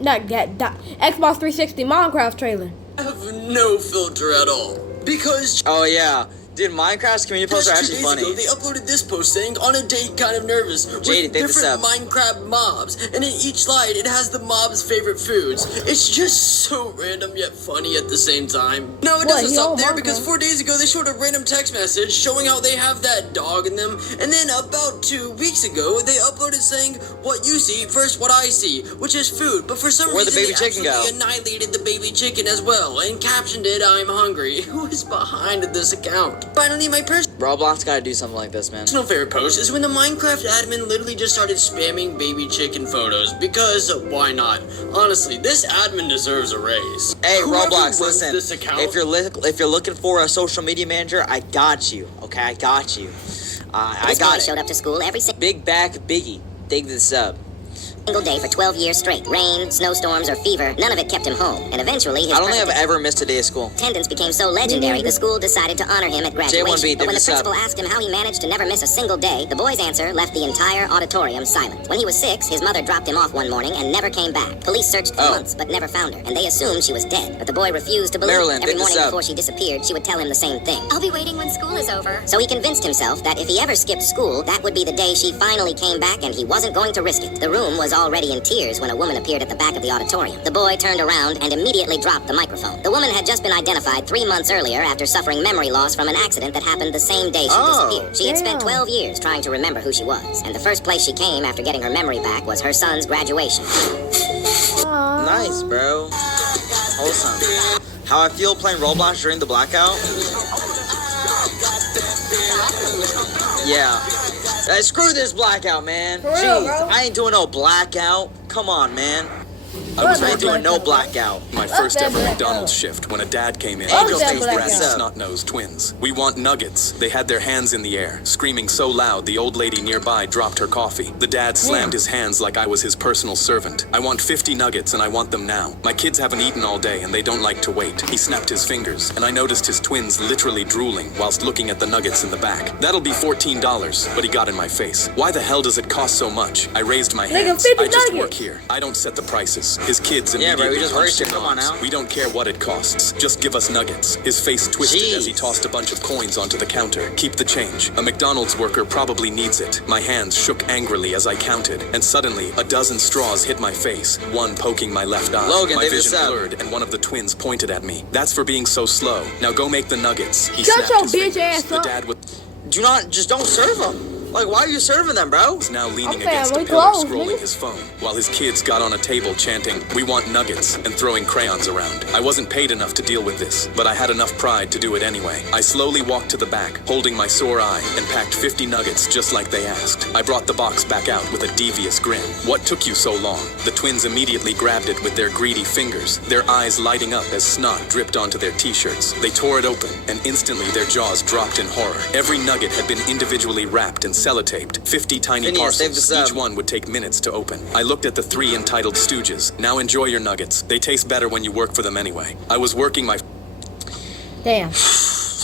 Not that Xbox 360 Minecraft trailer. have no filter at all. Because Oh yeah. Dude, Minecraft's community posts are Just 2 actually days funny. ago, they uploaded this post saying, on a date, kind of nervous, with JD, think this different up. Minecraft mobs, and in each slide, it has the mob's favorite foods. It's just so random yet funny at the same time. No, it doesn't stop there, because 4 days ago, they showed a random text message showing how they have that dog in them, and then about 2 weeks ago, they uploaded saying, what you see versus what I see, which is food, but for some Where'd the reason, baby chicken they go? absolutely annihilated the baby chicken as well, and captioned it, I'm hungry. Who is behind this account? Finally, my Roblox gotta do something like this, man. personal favorite post is when the Minecraft admin literally just started spamming baby chicken photos, because why not? Honestly, this admin deserves a raise. Hey, Whoever Roblox, runs listen. this account- If you're looking for a social media manager, I got you. Okay, I got you. I This boy got it. showed up to school every Big back Biggie. Dig this up. single day for 12 years straight. Rain, snowstorms, or fever, none of it kept him home. And eventually, his I don't think I've ever missed a day of school. attendance became so legendary, the school decided to honor him at graduation. J1B, But when the dig this up. principal asked him how he managed to never miss a single day, the boy's answer left the entire auditorium silent. When he was 6, his mother dropped him off one morning and never came back. Police searched for months, but never found her, and they assumed she was dead. But the boy refused to believe it. Marilyn, Every dig this morning up. before she disappeared, she would tell him the same thing. I'll be waiting when school is over. So he convinced himself that if he ever skipped school, that would be the day she finally came back, and he wasn't going to risk it. The room was already in tears when a woman appeared at the back of the auditorium. The boy turned around and immediately dropped the microphone. The woman had just been identified 3 months earlier after suffering memory loss from an accident that happened the same day she disappeared. She had spent 12 years trying to remember who she was, and the first place she came after getting her memory back was her son's graduation. Nice, bro. Wholesome. How I feel playing Roblox during the blackout? Yeah. Screw this blackout, man. For real, Jeez, bro. I ain't doing no blackout. Come on, man. I was I ain't doing no blackout. my first ever McDonald's shift when a dad came in. Angel with face, two black brassy out. snot-nosed twins. We want nuggets. They had their hands in the air, screaming so loud the old lady nearby dropped her coffee. The dad slammed his hands like I was his personal servant. I want 50 nuggets and I want them now. My kids haven't eaten all day and they don't like to wait. He snapped his fingers and I noticed his twins literally drooling whilst looking at the nuggets in the back. That'll be $14, but he got in my face. Why the hell does it cost so much? I raised my hands. 50 I just nuggets. work here. I don't set the prices. His kids Yeah, bro, immediately we just punched worked him here. Come on arms. now. We don't care what it costs. Just give us nuggets. His face twisted as he Jeez. tossed a bunch of coins onto the counter. Keep the change. A McDonald's worker probably needs it. My hands shook angrily as I counted, and suddenly a dozen straws hit my face, one poking my left eye. Logan, my dig this vision up. blurred, and one of the twins pointed at me. That's for being so slow. Now go make the nuggets. He Shut snapped your his bitch fingers. ass The up. dad was Just don't serve them. Like, why are you serving them, bro? now leaning Okay, against a we pillar close, scrolling nigga. his phone, while his kids got on a table chanting, "We want nuggets," and throwing crayons around. I wasn't paid enough to deal with this, but I had enough pride to do it anyway. I slowly walked to the back, holding my sore eye, and packed 50 nuggets just like they asked. I brought the box back out with a devious grin. "What took you so long?" The twins immediately grabbed it with their greedy fingers, their eyes lighting up as snot dripped onto their t-shirts. They tore it open, and instantly their jaws dropped in horror. Every nugget had been individually wrapped and sellotaped. 50 tiny Phineas, save parcels, this up. each one would take minutes to open. I looked at the 3 entitled stooges. "Now enjoy your nuggets. They taste better when you work for them anyway." I was working my Damn.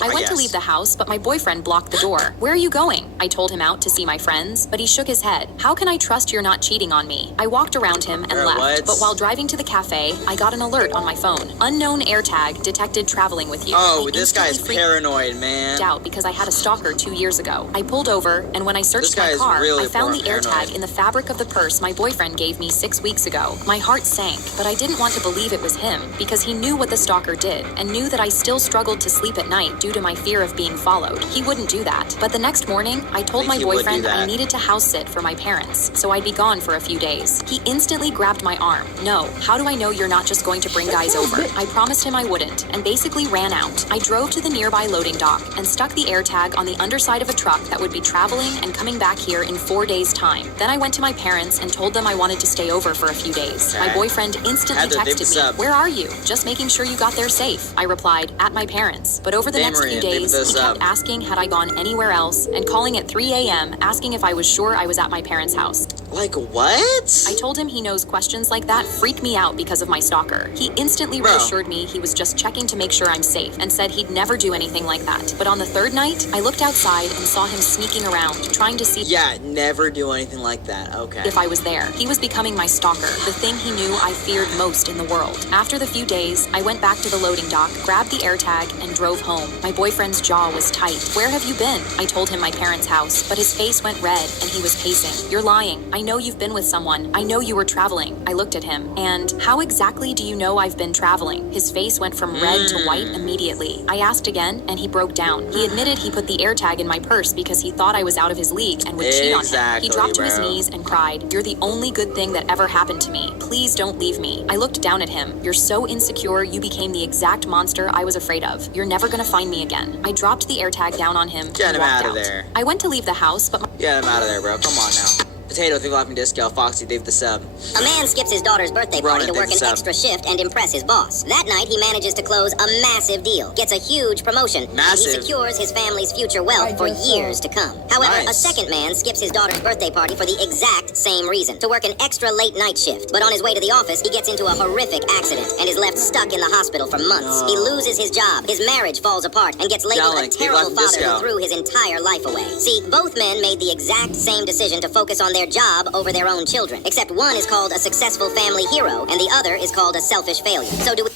I went to guess. leave the house, but my boyfriend blocked the door. Where are you going? I told him out to see my friends, but he shook his head. How can I trust you're not cheating on me? I walked around him and Bro, left, what? but while driving to the cafe, I got an alert on my phone. Unknown AirTag detected traveling with you. Oh, I this guy's instantly freaked paranoid, man. out because I had a stalker 2 years ago. I pulled over, and when I This searched guy my is car, really I found the paranoid. AirTag in the fabric of the purse my boyfriend gave me 6 weeks ago. My heart sank, but I didn't want to believe it was him because he knew what the stalker did and knew that I still struggled to sleep at night due to my fear of being followed. He wouldn't do that. But the next morning, I told think my he would do boyfriend I that. needed to house sit for my parents, so I'd be gone for a few days. He instantly grabbed my arm. "No, how do I know you're not just going to bring guys over?" I promised him I wouldn't, and basically ran out. I drove to the nearby loading dock and stuck the AirTag on the underside of a truck that would be traveling and coming back here in 4 days' time. Then I went to my parents and told them I wanted to stay over for a few days. Okay. My boyfriend instantly Had to dig texted this me, up. "Where are you? Just making sure you got there safe." I replied, "At my parents." But over the Damn, next few Maria, dig days, this he kept up. asking had I gone anywhere else and calling at 3 a.m. asking if I was sure I was at my parents' house. Like, what? I told him he knows questions like that freak me out because of my stalker. He instantly Bro. reassured me he was just checking to make sure I'm safe and said he'd never do anything like that. But on the third night, I looked outside and saw him sneaking around, trying to see Yeah, never do anything like that. Okay. if I was there. He was becoming my stalker, the thing he knew I feared most in the world. After the few days, I went back to the loading dock, grabbed the AirTag, and drove home. My boyfriend's jaw was tight. Where have you been? I told him my parents' house, but his face went red and he was pacing. You're lying. I know you've been with someone. I know you were traveling. I looked at him. And how exactly do you know I've been traveling? His face went from red to white immediately. I asked again and he broke down. He admitted he put the AirTag in my purse because he thought I was out of his league and would cheat on him. He dropped to his knees and cried, "You're the only good thing that ever happened to me. Please don't leave me." I looked down at him. You're so insecure, you became the exact monster I was afraid of. You're never gonna find me again. I dropped the AirTag down on him Get and him walked out of out. there. I went to leave the house, but Get him out of there, bro. Come on now. Potato, think laughing disco. Foxy, Dave the sub. A man skips his daughter's birthday party to work an extra shift and impress his boss. That night, he manages to close a massive deal, gets a huge promotion, and he secures his family's future wealth for years to come. However, a second man skips his daughter's birthday party for the exact same reason, to work an extra late night shift. But on his way to the office, he gets into a horrific accident and is left stuck in the hospital for months. He loses his job, his marriage falls apart, and gets labeled a terrible father who threw his entire life away. See, both men made the exact same decision to focus on their job over their own children, except one is called a successful family hero and the other is called a selfish failure. So do we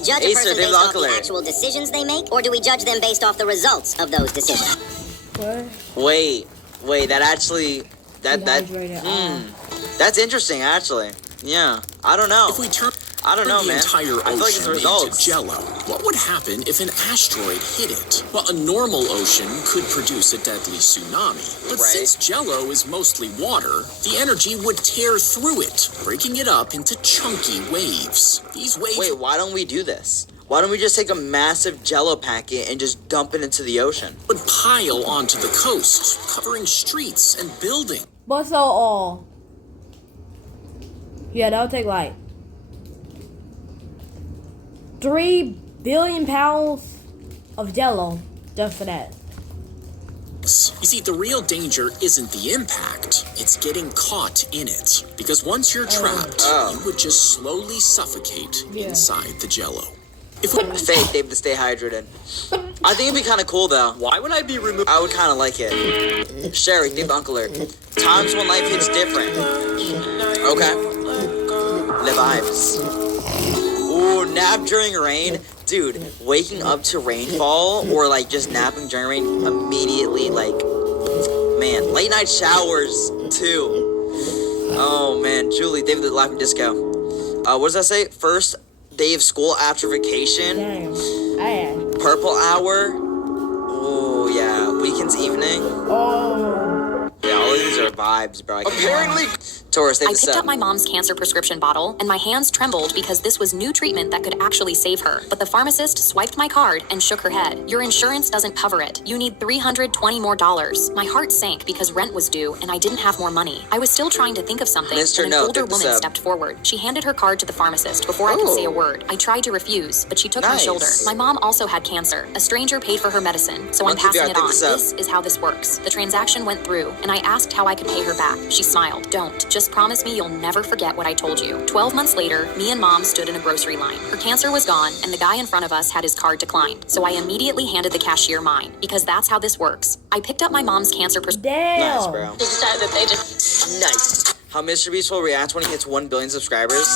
judge a person based off the actual decisions they make, or do we judge them based off the results of those decisions? Wait, that actually that's interesting actually. Yeah, I don't know. If we turn I don't know, the man. entire I feel like it's ocean results. into jello, what would happen if an asteroid hit it? Well, a normal ocean could produce a deadly tsunami. But since jello is mostly water, the energy would tear through it, breaking it up into chunky waves. These waves... Wait, why don't we do this? Why don't we just take a massive jello packet and just dump it into the ocean? Would pile onto the coast, covering streets and buildings. But so, yeah, that would take like 3 billion pounds of jello just for that. You see, the real danger isn't the impact, it's getting caught in it. Because once you're trapped, you would just slowly suffocate inside the jello. Fake Dave to stay hydrated. I think it'd be kind of cool though. Why would I be removed? I would kind of like it. Sherry, Dave the Uncle Alert. Times when life hits different. Okay. The vibes. Ooh, nap during rain. Dude, waking up to rainfall or like just napping during rain immediately, like, man, late night showers too. Oh man, Julie, David the Laughing Disco. What does that say? First day of school after vacation. Damn. Purple hour. Oh yeah, weekends evening. Yeah, all of these are vibes, bro. Apparently, Taurus, I picked up my mom's cancer prescription bottle, and my hands trembled because this was new treatment that could actually save her. But the pharmacist swiped my card and shook her head. Your insurance doesn't cover it. You need $320 more. My heart sank because rent was due, and I didn't have more money. I was still trying to think of something when an older woman stepped forward. She handed her card to the pharmacist before I could say a word. I tried to refuse, but she took my shoulder. My mom also had cancer. A stranger paid for her medicine, so I'm passing it on. This is how this works. The transaction went through, and I asked how I could pay her back. She smiled. Don't. Just promise me you'll never forget what I told you. 12 months later, me and mom stood in a grocery line. Her cancer was gone, and the guy in front of us had his card declined. So I immediately handed the cashier mine, because that's how this works. I picked up my mom's cancer Nice, bro. Nice. How Mr. Beast will react when he hits 1 billion subscribers.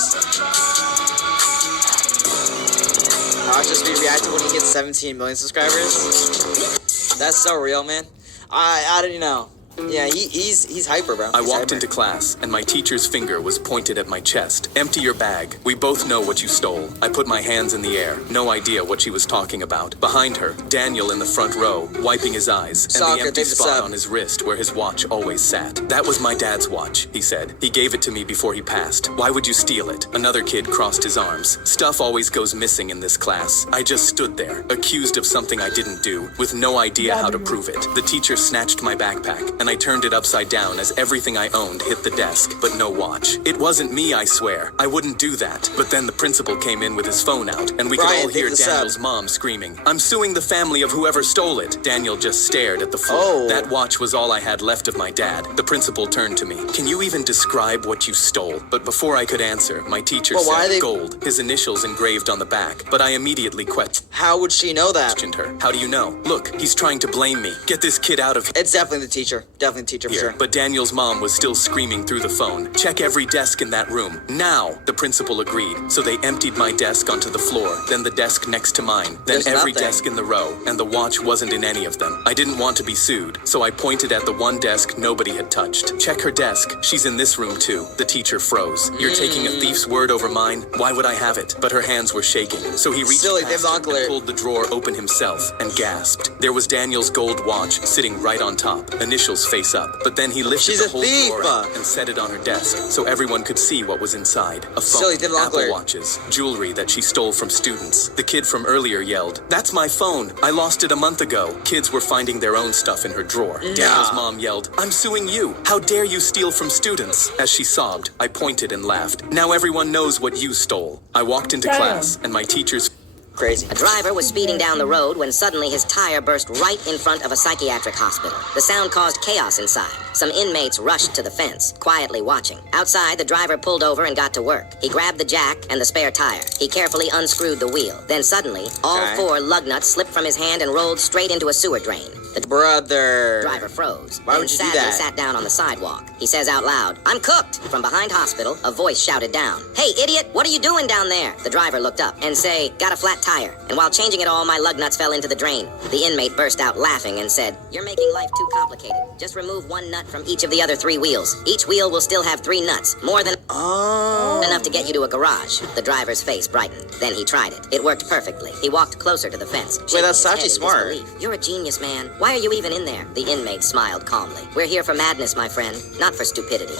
How Mr. Beast reacted when he hits 17 million subscribers. That's so real, man. I don't know. Yeah, he's hyper, bro. I walked into class, and my teacher's finger was pointed at my chest. Empty your bag. We both know what you stole. I put my hands in the air. No idea what she was talking about. Behind her, Daniel in the front row, wiping his eyes, and the empty spot on his wrist where his watch always sat. That was my dad's watch, he said. He gave it to me before he passed. Why would you steal it? Another kid crossed his arms. Stuff always goes missing in this class. I just stood there, accused of something I didn't do, with no idea how to prove it. The teacher snatched my backpack, and I turned it upside down as everything I owned hit the desk, but no watch. It wasn't me, I swear. I wouldn't do that. But then the principal came in with his phone out, and we could all hear Daniel's mom screaming, "I'm suing the family of whoever stole it." Daniel just stared at the floor. That watch was all I had left of my dad. The principal turned to me. "Can you even describe what you stole?" But before I could answer, my teacher said gold, his initials engraved on the back. But I immediately questioned. How would she know that? Questioned her. How do you know? Look, he's trying to blame me. Get this kid out of here. It's definitely the teacher. Definitely teacher for here, sure. but Daniel's mom was still screaming through the phone. Check every desk in that room. Now, the principal agreed. So they emptied my desk onto the floor, then the desk next to mine, then There's every nothing. desk in the row, and the watch wasn't in any of them. I didn't want to be sued, so I pointed at the one desk nobody had touched. Check her desk. She's in this room too. The teacher froze. You're taking a thief's word over mine? Why would I have it? But her hands were shaking, so he reached Silly, past they've her not cleared. and pulled the drawer open himself and gasped. There was Daniel's gold watch sitting right on top, initials face up. But then he lifted She's the a whole thief. drawer up and set it on her desk so everyone could see what was inside. A phone, Silly, they've not Apple cleared. watches, jewelry that she stole from students. The kid from earlier yelled, "That's my phone. I lost it a month ago." Kids were finding their own stuff in her drawer. Daniel's mom yelled, "I'm suing you. How dare you steal from students?" As she sobbed, I pointed and laughed. Now everyone knows what you stole. I walked into Damn. class and my teachers Crazy. A driver was speeding down the road when suddenly his tire burst right in front of a psychiatric hospital. The sound caused chaos inside. Some inmates rushed to the fence, quietly watching. Outside, the driver pulled over and got to work. He grabbed the jack and the spare tire. He carefully unscrewed the wheel. Then suddenly, all Okay. 4 lug nuts slipped from his hand and rolled straight into a sewer drain. The Brother. driver froze. Why then would you do sadly that? sat down on the sidewalk. He says out loud, "I'm cooked." From behind hospital, a voice shouted down, "Hey, idiot, what are you doing down there?" The driver looked up and say, "Got a flat tire." And while changing it all, my lug nuts fell into the drain. The inmate burst out laughing and said, "You're making life too complicated. Just remove 1 nut from each of the other 3 wheels. Each wheel will still have 3 nuts, more than Oh. enough to get you to a garage." The driver's face brightened. Then he tried it. It worked perfectly. He walked closer to the fence. Wait, shaking that's his head actually in smart. disbelief. "You're a genius, man. Why are you even in there?" The inmate smiled calmly. "We're here for madness, my friend, not for stupidity."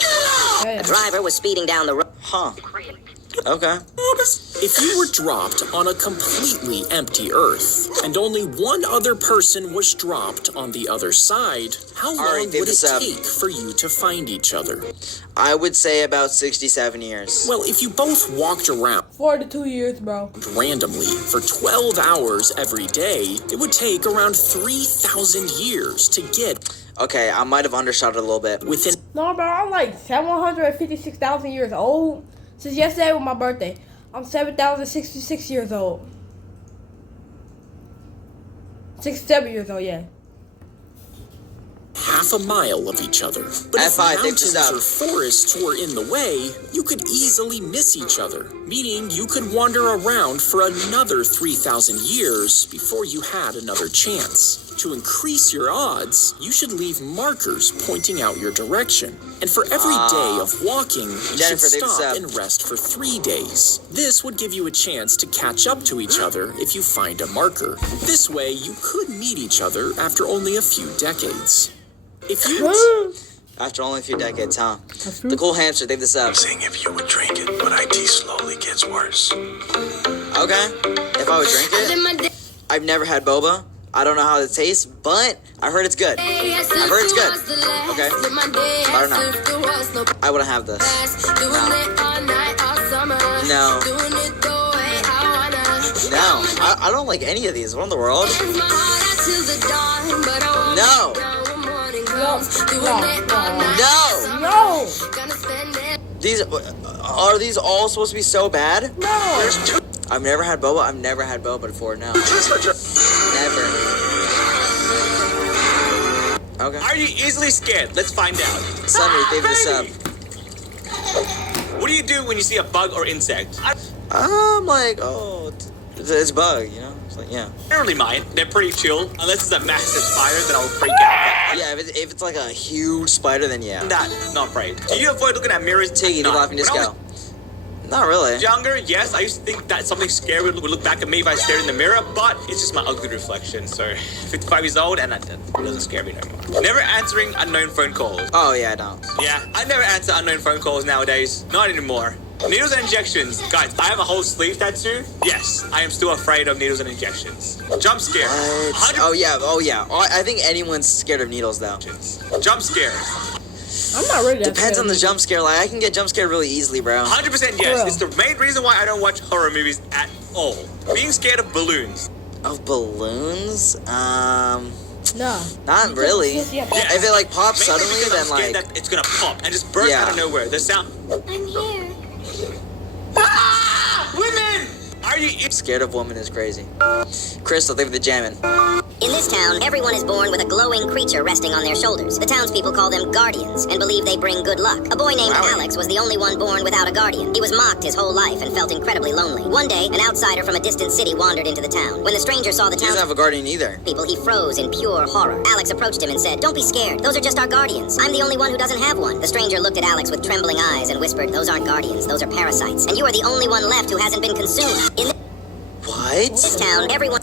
Yeah. A driver was speeding down the road. Huh. Okay. If you were dropped on a completely empty Earth, and only one other person was dropped on the other side, how long Alright, would this it up. take for you to find each other? I would say about 67 years. Well, if you both walked around 42 years, bro. randomly for 12 hours every day, it would take around 3,000 years to get Okay, I might have undershot it a little bit. within No, bro, I'm like 756,000 years old. Since yesterday was my birthday, I'm 7,066 years old. 67 years old, yeah. half a mile of each other. But if F5, take mountains this out. or forests were in the way, you could easily miss each other, meaning you could wander around for another 3,000 years before you had another chance. To increase your odds, you should leave markers pointing out your direction. And for every day of walking, you Jennifer, should take this stop out. and rest for 3 days. This would give you a chance to catch up to each other if you find a marker. This way, you could meet each other after only a few decades. If you... After only a few decades, huh? The cool hamster, they've this up. Saying if you would drink it, but IT slowly gets worse. Okay. If I would drink it, I've never had boba. I don't know how it tastes, but I heard it's good. I've heard it's good. Okay. I don't know. I wouldn't have this. No. No. I don't like any of these. What in the world? No. No. No! These are these all supposed to be so bad? No! I've never had boba. I've never had boba before. No. Never. Okay. Are you easily scared? Let's find out. Sunny, give this up. What do you do when you see a bug or insect? I I'm like, oh, it's a bug, you know? It's like, yeah. don't really mind. They're pretty chill. Unless it's a massive spider, then I'll freak out. Yeah, if it's like a huge spider, then yeah. But not afraid. Do you avoid looking at mirrors? Tiggy, the Not. laughing When I was disco. Not really. younger, yes, I used to think that something scary would look back at me if I stared in the mirror, but it's just my ugly reflection. So, 55 years old, and that doesn't scare me no more. Never answering unknown phone calls. Oh, yeah, I don't. Yeah, I never answer unknown phone calls nowadays. Not anymore. Needles and injections. Guys, I have a whole sleeve tattoo. Yes, I am still afraid of needles and injections. Jump scare. What? 100% Oh, yeah, oh, yeah. I think anyone's scared of needles, though. Jump scare. I'm not really that Depends scared. on the jump scare. Like, I can get jump scared really easily, bro. 100% yes. It's the main reason why I don't watch horror movies at all. Being scared of balloons. Of balloons? No. Not really. Yeah. If it, like, pops Mainly suddenly, because then, I'm scared like... that it's gonna pop and just burst Yeah. out of nowhere. The sound. I'm here. Ah! Women! Are you Scared of woman is crazy. Crystal, think of the jamming. In this town, everyone is born with a glowing creature resting on their shoulders. The townspeople call them guardians and believe they bring good luck. A boy named Alex was the only one born without a guardian. He was mocked his whole life and felt incredibly lonely. One day, an outsider from a distant city wandered into the town. When the stranger saw the He town doesn't have a guardian either. people, he froze in pure horror. Alex approached him and said, "Don't be scared. Those are just our guardians. I'm the only one who doesn't have one." The stranger looked at Alex with trembling eyes and whispered, "Those aren't guardians. Those are parasites. And you are the only one left who hasn't been consumed. In What? this town, everyone...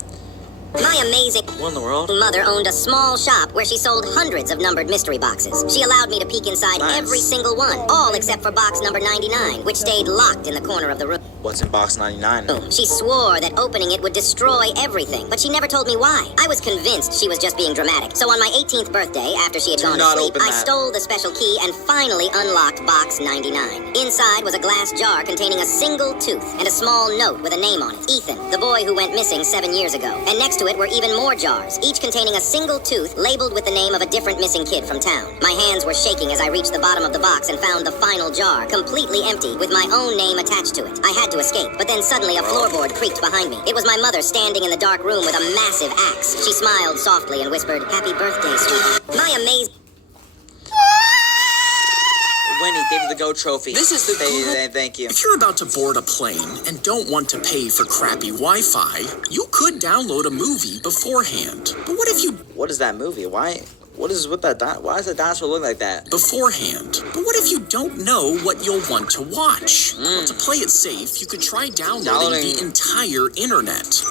My amazing What in the world? mother owned a small shop where she sold hundreds of numbered mystery boxes. She allowed me to peek inside every single one, all except for box number 99, which stayed locked in the corner of the room. What's in box 99? She swore that opening it would destroy everything, but she never told me why. I was convinced she was just being dramatic. So on my 18th birthday, after she had gone to sleep, I stole the special key and finally unlocked box 99. Inside was a glass jar containing a single tooth and a small note with a name on it, Ethan, the boy who went missing 7 years ago. And next to it were even more jars, each containing a single tooth labeled with the name of a different missing kid from town. My hands were shaking as I reached the bottom of the box and found the final jar, completely empty, with my own name attached to it. I had to escape, but then suddenly a floorboard creaked behind me. It was my mother standing in the dark room with a massive axe. She smiled softly and whispered, "Happy birthday, sweetheart." My amazing... Winnie, thank you for the Go Trophy. This is the Thank you. If you're about to board a plane and don't want to pay for crappy Wi-Fi, you could download a movie beforehand. But what if you... What is that movie? Why? What is with that? Why does the dinosaur look like that? Beforehand. But what if you don't know what you'll want to watch? Well, to play it safe, you could try downloading the entire internet.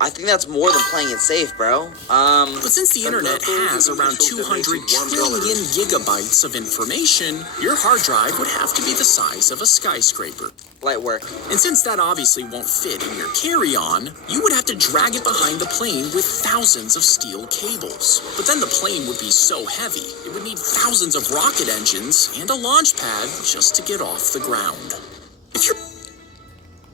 I think that's more than playing it safe, bro. But since the internet has around 200 trillion gigabytes of information, your hard drive would have to be the size of a skyscraper. Light work. And since that obviously won't fit in your carry-on, you would have to drag it behind the plane with thousands of steel cables. But then the plane would be so heavy, it would need thousands of rocket engines and a launch pad just to get off the ground. If you're...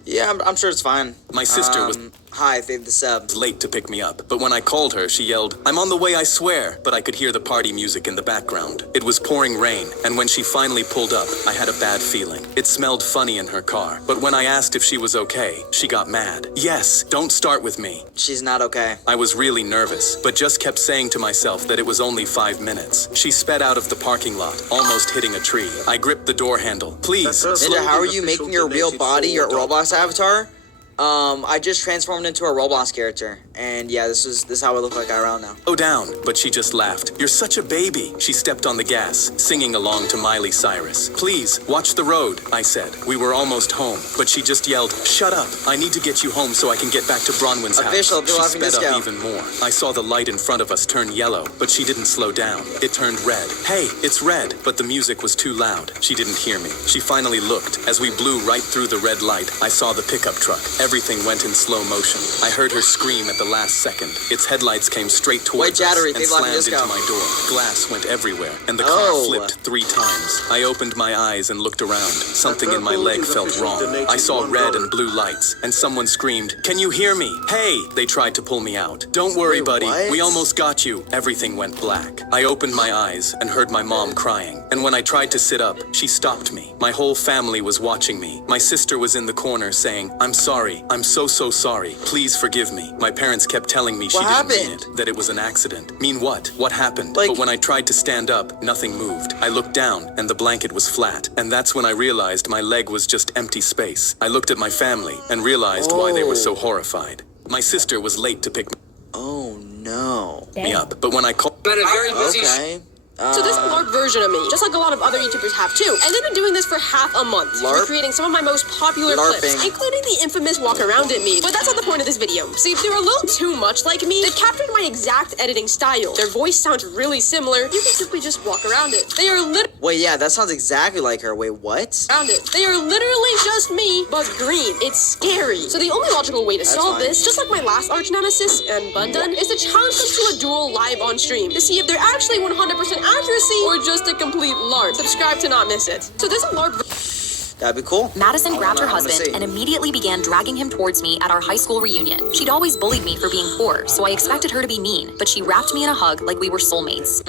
Yeah, I'm sure it's fine. My sister was... Hi, thank the sub. Late to pick me up, but when I called her, she yelled, "I'm on the way, I swear," but I could hear the party music in the background. It was pouring rain, and when she finally pulled up, I had a bad feeling. It smelled funny in her car, but when I asked if she was okay, she got mad. "Yes, don't start with me." She's not okay. I was really nervous, but just kept saying to myself that it was only 5 minutes. She sped out of the parking lot, almost hitting a tree. I gripped the door handle. "Please." Ninja, how are you making your real body your Roblox avatar? I just transformed into a Roblox character, and yeah, this is how I look like around now. "Go down," but she just laughed. "You're such a baby." She stepped on the gas, singing along to Miley Cyrus. "Please, watch the road," I said. We were almost home, but she just yelled, "Shut up, I need to get you home so I can get back to Bronwyn's house." She sped up even more. I saw the light in front of us turn yellow, but she didn't slow down. It turned red. "Hey, it's red," but the music was too loud. She didn't hear me. She finally looked. As we blew right through the red light, I saw the pickup truck. Everything went in slow motion. I heard her scream at the last second. Its headlights came straight towards us and slammed into my door. Glass went everywhere, and the car flipped 3 times. I opened my eyes and looked around. Something in my leg felt wrong. I saw red and blue lights, and someone screamed, "Can you hear me? Hey!" They tried to pull me out. "Don't worry, buddy. We almost got you." Everything went black. I opened my eyes and heard my mom crying. And when I tried to sit up, she stopped me. My whole family was watching me. My sister was in the corner saying, "I'm sorry. I'm so sorry. Please forgive me." My parents kept telling me she didn't mean it, that it was an accident. Mean what? What happened? But when I tried to stand up, nothing moved. I looked down, and the blanket was flat. And that's when I realized my leg was just empty space. I looked at my family and realized why they were so horrified. My sister was late to pick me up, but when I called... Okay. So this is a LARP version of me, just like a lot of other YouTubers have too. And they've been doing this for half a month, recreating some of my most popular clips, including the infamous walk around it meme. But that's not the point of this video. See, if they're a little too much like me, they've captured my exact editing style. Their voice sounds really similar. You can simply just walk around it. They are literally... Wait, yeah, that sounds exactly like her. Wait, what? Around it. They are literally just me, but green. It's scary. So the only logical way to solve this, just like my last arch nemesis and Bundun, is to challenge them to a duel live on stream to see if they're actually 100% accuracy or just a complete LARP. Subscribe to not miss it. So this is LARP. That'd be cool. Madison grabbed her I wanna husband see. and immediately began dragging him towards me at our high school reunion. She'd always bullied me for being poor, so I expected her to be mean, but she wrapped me in a hug like we were soulmates.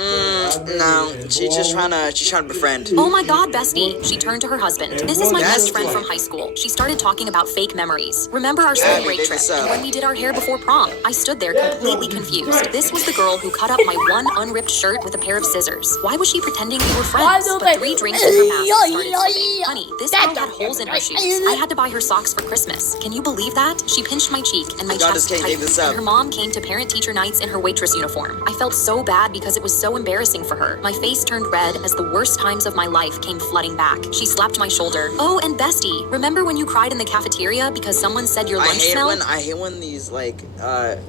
No, she's trying to befriend. Oh my god, bestie. She turned to her husband. This is my That's best friend cute. from high school. She started talking about fake memories. Remember our spring break trip and when we did our hair before prom? I stood there completely confused. This was the girl who cut up my one unripped shirt with a pair of scissors. Why was she pretending we were friends? But 3 drinks in her mouth started slipping. Honey, this girl had holes in her shoes. I had to buy her socks for Christmas. Can you believe that? She pinched my cheek and my chest tightened. And her mom came to parent-teacher nights in her waitress uniform. I felt so bad because it was so embarrassing for her. My face turned red as the worst times of my life came flooding back. She slapped my shoulder. Oh, and bestie, remember when you cried in the cafeteria because someone said your lunch smelled? I hate when these like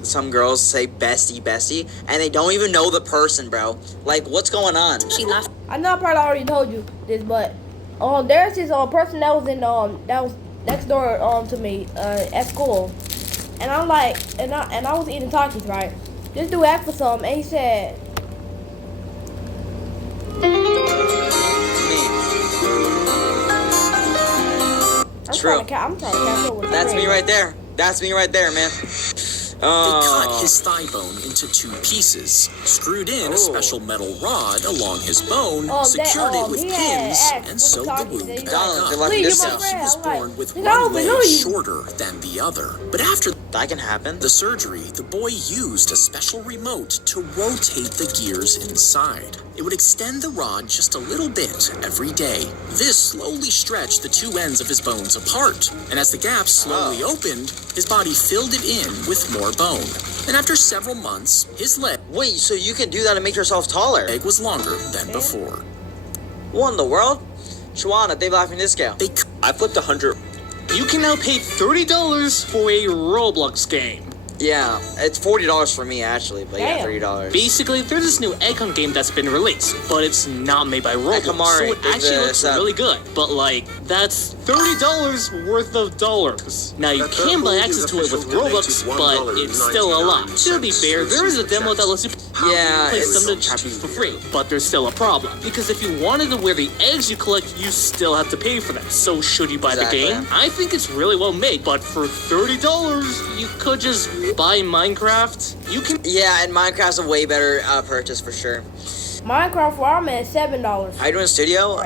some girls say bestie and they don't even know the person, bro. Like, what's going on? She laughed. I know I probably already told you this, but there's this person that was in that was next door to me at school, and I'm like, and I was eating Takis, right? This dude asked for some, and he said, True. I'm trying to catch up with That's me right there. That's me right there, man. They cut his thigh bone into 2 pieces, screwed in a special metal rod along his bone, secured it with pins, and sewed the wound back up. He was born with one leg shorter than the other. But after that can happen, the surgery, the boy used a special remote to rotate the gears inside. It would extend the rod just a little bit every day. This slowly stretched the 2 ends of his bones apart, and as the gaps slowly opened, his body filled it in with more bone. And after several months, his leg... Wait, so you can do that to make yourself taller? ...leg was longer than before. What in the world? Shawana, they laughing this scale. I flipped 100. You can now pay $30 for a Roblox game. Yeah, it's $40 for me actually, but yeah, $30. Basically, there's this new egg hunt game that's been released, but it's not made by Roblox, so it actually looks really good. But like, that's $30 worth of dollars. Now you can buy access to it with Robux, but it's still a lot. To be fair, there is a demo that lets you play some of the chapters for free, but there's still a problem because if you wanted to wear the eggs you collect, you still have to pay for them. So should you buy the game? I think it's really well made, but for $30, you could just buy Minecraft. You can. Yeah, and Minecraft's a way better purchase for sure. Minecraft Farm at $7. How you doing, studio?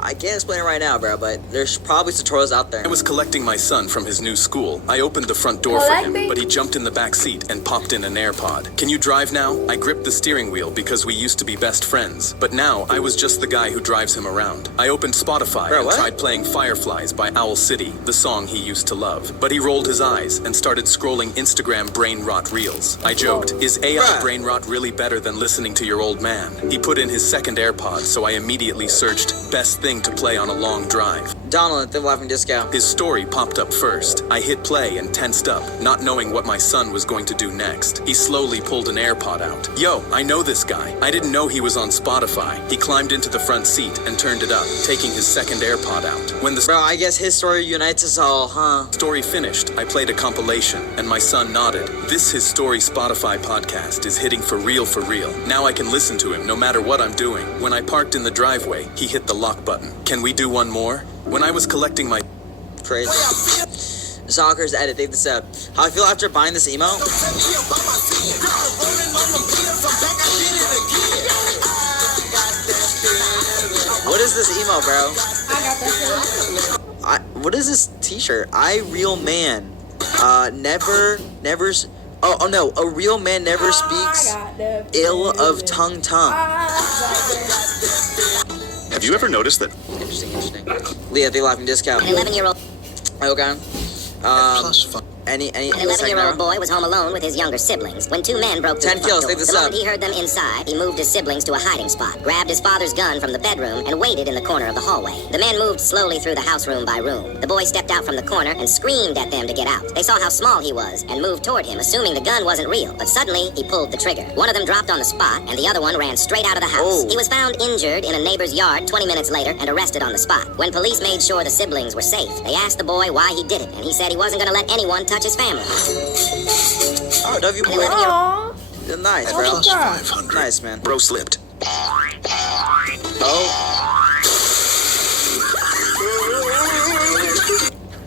I can't explain it right now, bro, but there's probably tutorials out there. I was collecting my son from his new school. I opened the front door for him, but he jumped in the back seat and popped in an AirPod. Can you drive now? I gripped the steering wheel because we used to be best friends, but now I was just the guy who drives him around. I opened Spotify and tried playing Fireflies by Owl City, the song he used to love. But he rolled his eyes and started scrolling Instagram brain rot reels. I joked, is AI brain rot really better than listening to your old man? He put in his second AirPod, so I immediately searched best thing to play on a long drive. Donald, the laughing disco. His story popped up first. I hit play and tensed up, not knowing what my son was going to do next. He slowly pulled an AirPod out. Yo, I know this guy. I didn't know he was on Spotify. He climbed into the front seat and turned it up, taking his second AirPod out. When the Bro, I guess his story unites us all, huh? Story finished, I played a compilation, and my son nodded. This His Story Spotify podcast is hitting for real for real. Now I can listen to him no matter what I'm doing. When I parked in the driveway, he hit the lock button. Can we do one more? When I was collecting my... Crazy. Soccer's edit, take this up. How I feel after buying this emo? What is this emo, bro? I got that shit. What is this t-shirt? I real man. Never. Oh no, a real man never speaks ill of tongue. Have you ever noticed that? Interesting. Leah, they laughing discount. An 11-year-old. Okay. An 11-year-old boy was home alone with his younger siblings when 2 men broke through 10 the kills, front door. take this The up. moment he heard them inside, he moved his siblings to a hiding spot, grabbed his father's gun from the bedroom, and waited in the corner of the hallway. The men moved slowly through the house room by room. The boy stepped out from the corner and screamed at them to get out. They saw how small he was and moved toward him, assuming the gun wasn't real. But suddenly, he pulled the trigger. One of them dropped on the spot, and the other one ran straight out of the house. He was found injured in a neighbor's yard 20 minutes later and arrested on the spot. When police made sure the siblings were safe, they asked the boy why he did it, and he said he wasn't going to let anyone touch his family. Oh, W boy. Aww. Nice, bro. Plus 500. Nice, man. Bro slipped. Oh.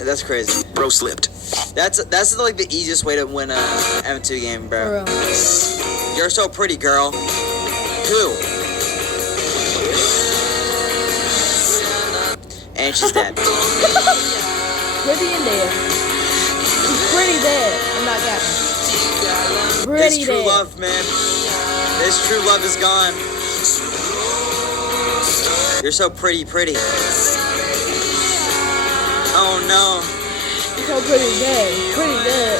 That's crazy. Bro slipped. That's like the easiest way to win a M2 game, bro. You're so pretty, girl. Who? And she's dead. Pretty in there. She's pretty dead. I'm not capping. Pretty This true dead. love, man. This true love is gone. You're so pretty. Oh no. She's so pretty dead. Pretty dead.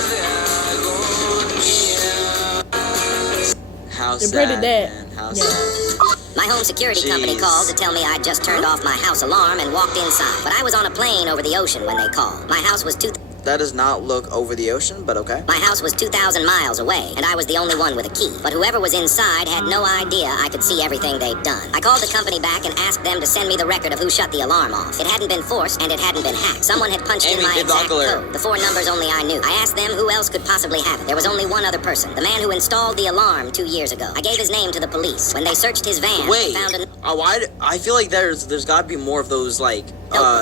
How You're sad, pretty dead. man. How Yeah. sad. My home security company called to tell me I'd just turned off my house alarm and walked inside. But I was on a plane over the ocean when they called. My house was That does not look over the ocean, but okay. My house was 2,000 miles away, and I was the only one with a key. But whoever was inside had no idea I could see everything they'd done. I called the company back and asked them to send me the record of who shut the alarm off. It hadn't been forced, and it hadn't been hacked. Someone had punched in my exact code. The 4 numbers only I knew. I asked them who else could possibly have it. There was only one other person. The man who installed the alarm 2 years ago. I gave his name to the police. When they searched his van, they found a... I feel like there's got to be more of those, like...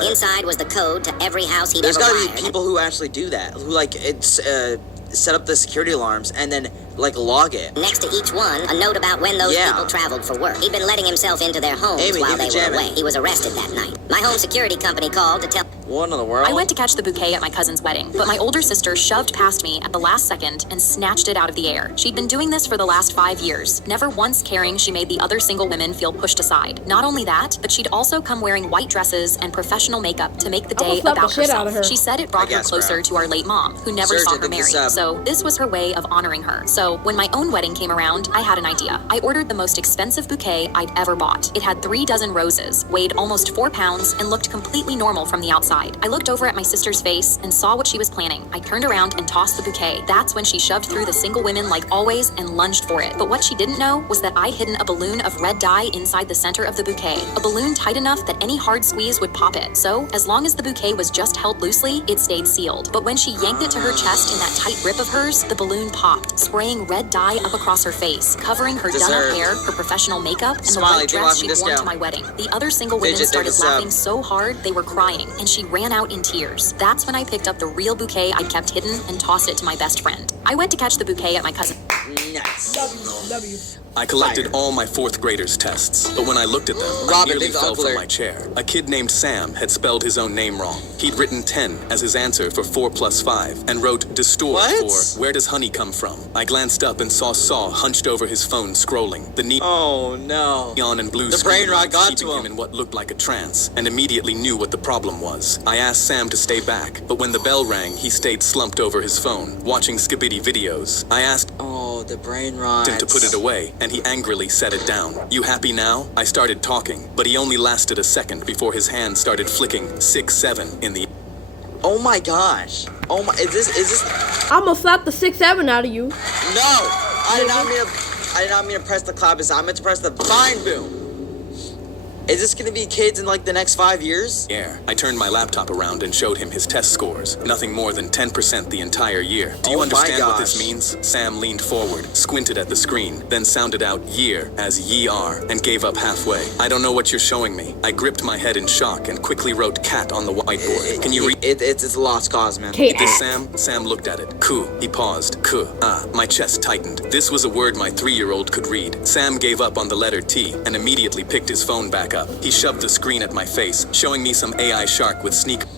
inside was the code to every house he'd ever There's got wired. to be people who actually do that. Who, like, set up the security alarms and then, like, log it. Next to each one, a note about when those people traveled for work. He'd been letting himself into their homes while they were away. He was arrested that night. My home security company called to tell... What in the world? I went to catch the bouquet at my cousin's wedding, but my older sister shoved past me at the last second and snatched it out of the air. She'd been doing this for the last 5 years, never once caring she made the other single women feel pushed aside. Not only that, but she'd also come wearing white dresses and professional makeup to make the day about herself. She said it brought her closer to our late mom, who never saw her married. So this was her way of honoring her. So when my own wedding came around, I had an idea. I ordered the most expensive bouquet I'd ever bought. It had 3 dozen roses, weighed almost 4 pounds, and looked completely normal from the outside. I looked over at my sister's face and saw what she was planning. I turned around and tossed the bouquet. That's when she shoved through the single women like always and lunged for it. But what she didn't know was that I'd hidden a balloon of red dye inside the center of the bouquet. A balloon tight enough that any hard squeeze would pop it. So, as long as the bouquet was just held loosely, it stayed sealed. But when she yanked it to her chest in that tight grip of hers, the balloon popped, spraying red dye up across her face, covering her done-up hair, her professional makeup, and the white dress she'd worn to my wedding. The other single women started laughing so hard they were crying, and she ran out in tears. That's when I picked up the real bouquet I'd kept hidden and tossed it to my best friend. I went to catch the bouquet at my cousin. Nice. W. I collected all my 4th graders' tests, but when I looked at them, I nearly fell from my chair. A kid named Sam had spelled his own name wrong. He'd written 10 as his answer for 4 + 5, and wrote distort for where does honey come from? I glanced up and saw Saw hunched over his phone scrolling. The neon and blue the brain rot got to him in what looked like a trance, and immediately knew what the problem was. I asked Sam to stay back, but when the bell rang, he stayed slumped over his phone, watching skibbity videos. I asked the brain rot him to put it away, and he angrily set it down. You happy now? I started talking, but he only lasted a second before his hand started flicking 6-7 in the... Oh my gosh. Oh my, is this... I'm gonna slap the 6-7 out of you. No! I did not mean to press the clap. I meant to press the bind boom. Is this gonna be kids in like the next 5 years? Yeah. I turned my laptop around and showed him his test scores. Nothing more than 10% the entire year. Do you understand what this means? Sam leaned forward, squinted at the screen, then sounded out year as ye are, and gave up halfway. I don't know what you're showing me. I gripped my head in shock and quickly wrote cat on the whiteboard. Can you read? It's a lost cause, man. Is this Sam? Sam looked at it. Ku. He paused. Ku. My chest tightened. This was a word my 3-year-old could read. Sam gave up on the letter T and immediately picked his phone back up. He shoved the screen at my face, showing me some AI shark with sneakers.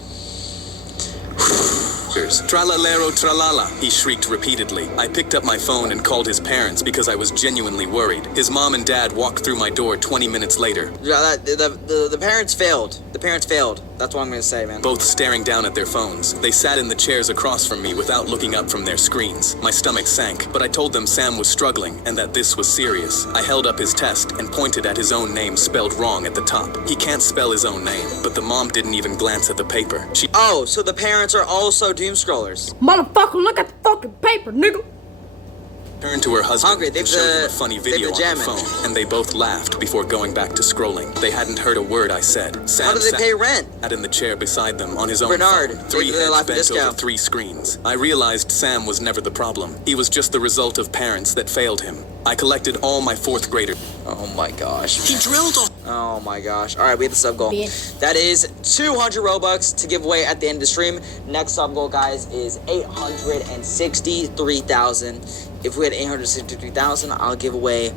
Tralalero tralala, he shrieked repeatedly. I picked up my phone and called his parents because I was genuinely worried. His mom and dad walked through my door 20 minutes later. The parents failed. The parents failed. That's what I'm gonna say, man. Both staring down at their phones. They sat in the chairs across from me without looking up from their screens. My stomach sank, but I told them Sam was struggling and that this was serious. I held up his test and pointed at his own name spelled wrong at the top. He can't spell his own name, but the mom didn't even glance at the paper. So the parents are also doom scrollers. Motherfucker, look at the fucking paper, nigga. Turned to her husband and showed him a funny video on her phone, and they both laughed before going back to scrolling. They hadn't heard a word I said. Sam How do they pay rent? Sat in the chair beside them on his own phone. 3 heads bent over 3 screens. I realized Sam was never the problem. He was just the result of parents that failed him. I collected all my 4th graders. Oh my gosh. He drilled a Oh my gosh. Alright, we have the sub goal. Bitch. That is 200 Robux to give away at the end of the stream. Next sub goal, guys, is 863,000. If we had 863,000, I'll give away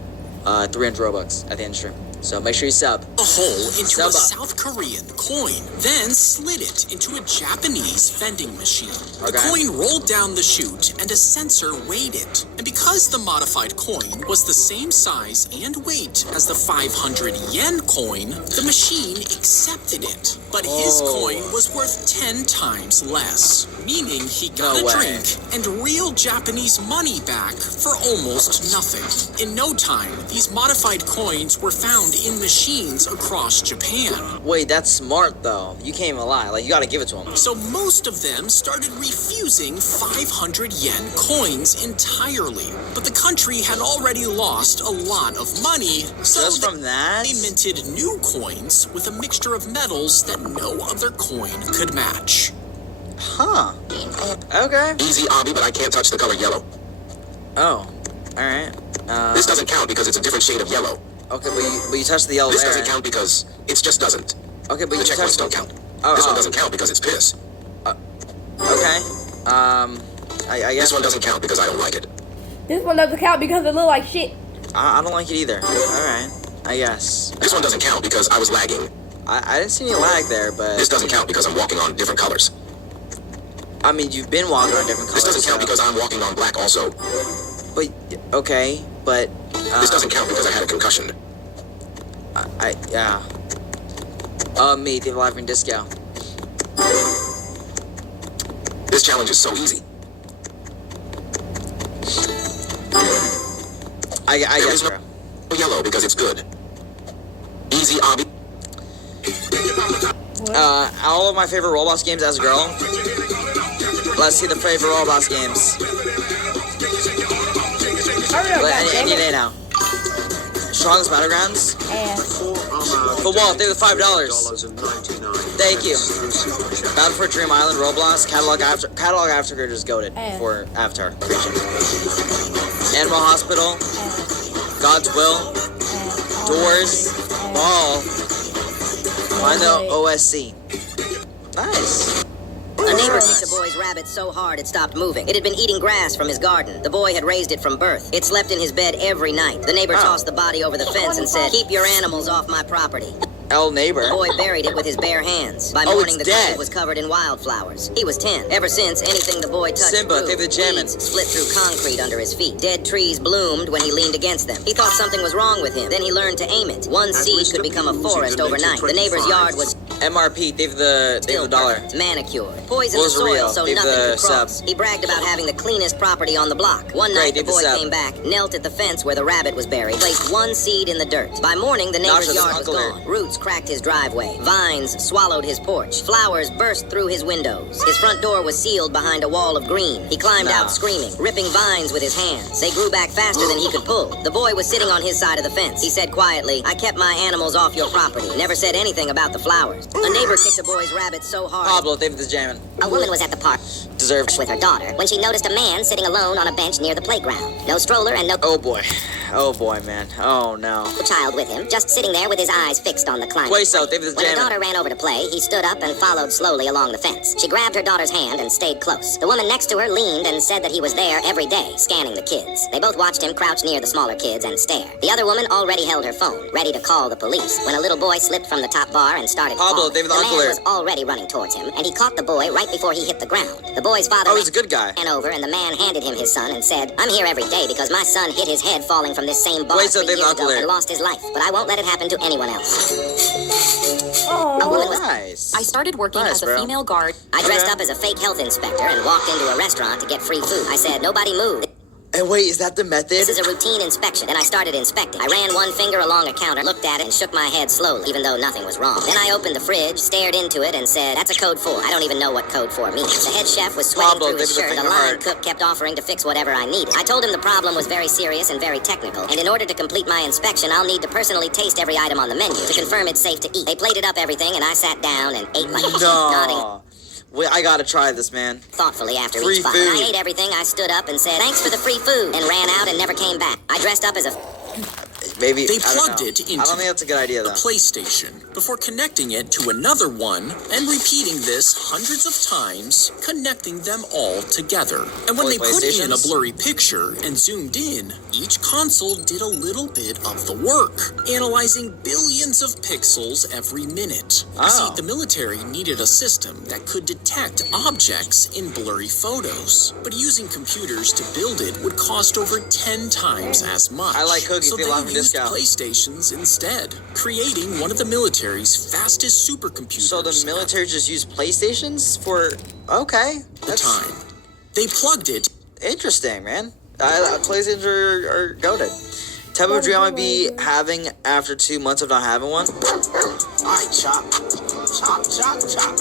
300 Robux at the end of the stream. So make sure you sub. a hole into Sub a up. South Korean coin, then slid it into a Japanese vending machine. The Okay. coin rolled down the chute and a sensor weighed it. And because the modified coin was the same size and weight as the 500 yen coin, the machine accepted it. But his Oh. coin was worth 10 times less, meaning he got No a way. drink and real Japanese money back for almost nothing. In no time, these modified coins were found in machines across Japan. Wait, that's smart though. You can't even lie. Like, you gotta give it to him. So most of them started refusing 500 yen coins entirely. But the country had already lost a lot of money, so Just from that? they minted new coins with a mixture of metals that no other coin could match. Huh. Okay. Easy, Obby, but I can't touch the color yellow. Oh. Alright. This doesn't count because it's a different shade of yellow. Okay, but you touched the yellow This there. doesn't count because it just doesn't. Okay, but The you checkpoints touched don't count. Oh, This one oh. doesn't count because it's piss. Okay. I guess This one doesn't count because I don't like it. This one doesn't count because it look like shit. I don't like it either. Alright. I guess. This one doesn't count because I was lagging. I didn't see any lag there, but This doesn't count because I'm walking on different colors. I mean, you've been walking on different colors. This doesn't count because I'm walking on black also. But okay, but This doesn't count because I had a concussion. yeah. Me, the live in disco. This challenge is so easy. I There guess, is no bro. yellow because it's good. Easy, Obby. All of my favorite Roblox games as a girl. Let's see the favorite Roblox games. Hurry up, Any goddammit. day now. Strongest Battlegrounds. Ass. For Walt, they were $5. Thank you. Battle for Dream Island, Roblox, Catalog Aftergrid is goated for Avatar. Animal Hospital, God's Will, Doors, Ball, find the OSC. Nice. A neighbor kicked a boy's rabbit so hard it stopped moving. It had been eating grass from his garden. The boy had raised it from birth. It slept in his bed every night. The neighbor tossed the body over the fence and said, "Keep your animals off my property." El neighbor. The boy buried it with his bare hands. By morning, the grave was covered in wildflowers. He was 10. Ever since, anything the boy touched Simba, grew. they were jamming. Weeds split through concrete under his feet. Dead trees bloomed when he leaned against them. He thought something was wrong with him. Then he learned to aim it. One seed could become a forest overnight. The neighbor's yard was MRP, they have the dollar. manicured. Poison the Those are soil real. so They've nothing the could cross. sub. He bragged about having the cleanest property on the block. One night, the they've the boy sub. came back, knelt at the fence where the rabbit was buried, placed one seed in the dirt. By morning, the neighbor's Nacho, yard was Uncle gone. Roots cracked his driveway. Vines swallowed his porch. Flowers burst through his windows. His front door was sealed behind a wall of green. He climbed out screaming, ripping vines with his hands. They grew back faster than he could pull. The boy was sitting on his side of the fence. He said quietly, "I kept my animals off your property." Never said anything about the flowers. A neighbor kicked a boy's rabbit so hard. Pablo, they have the jamming. A woman was at the park Deserved. with her daughter when she noticed a man sitting alone on a bench near the playground. No stroller and no Oh boy. Oh boy, man. Oh no. child with him, just sitting there with his eyes fixed on the climber. Play so, they have the When her jamming. daughter ran over to play, he stood up and followed slowly along the fence. She grabbed her daughter's hand and stayed close. The woman next to her leaned and said that he was there every day, scanning the kids. They both watched him crouch near the smaller kids and stare. The other woman already held her phone, ready to call the police, when a little boy slipped from the top bar and started Pablo, falling. David The Uncle man here. was already running towards him, and he caught the boy right before he hit the ground. The boy's father Oh, he's a good guy. ran over, and the man handed him his son and said, "I'm here every day because my son hit his head falling from this same bar Wait, so 3 David years Uncle ago here. and lost his life, but I won't let it happen to anyone else." Oh, nice. I started working Nice, as a bro. female guard. I dressed up as a fake health inspector and walked into a restaurant to get free food. I said, "Nobody move. And wait, is that the method? This is a routine inspection." Then I started inspecting. I ran one finger along a counter, looked at it, and shook my head slowly, even though nothing was wrong. Then I opened the fridge, stared into it, and said, "That's a code 4. I don't even know what code 4 means." The head chef was sweating Pablo, through his give the shirt. The finger line hard. cook kept offering to fix whatever I needed. I told him the problem was very serious and very technical, and in order to complete my inspection, I'll need to personally taste every item on the menu to confirm it's safe to eat. They plated up everything, and I sat down and ate like a sheep, nodding. No. Wait, I gotta try this, man. Thoughtfully after Free each bite. food. When I ate everything, I stood up and said, "Thanks for the free food," and ran out and never came back. I dressed up as a... Maybe They I don't plugged know. it into I don't think that's a good idea, the though. PlayStation before connecting it to another one and repeating this hundreds of times, connecting them all together. And when Only they put in a PlayStations? blurry picture and zoomed in, each console did a little bit of the work, analyzing billions of pixels every minute. You see, Oh. the military needed a system that could detect objects in blurry photos, but using computers to build it would cost over 10 times as much. I like cookies, so they they allow me used discount. PlayStations instead, creating one of the military's fastest supercomputers. So the military just used PlayStations for... Okay. at the That's time. They plugged it interesting, man. PlayStations are goated. Type of dream I'd be having after 2 months of not having one. Alright, chop. Chop, chop, chop.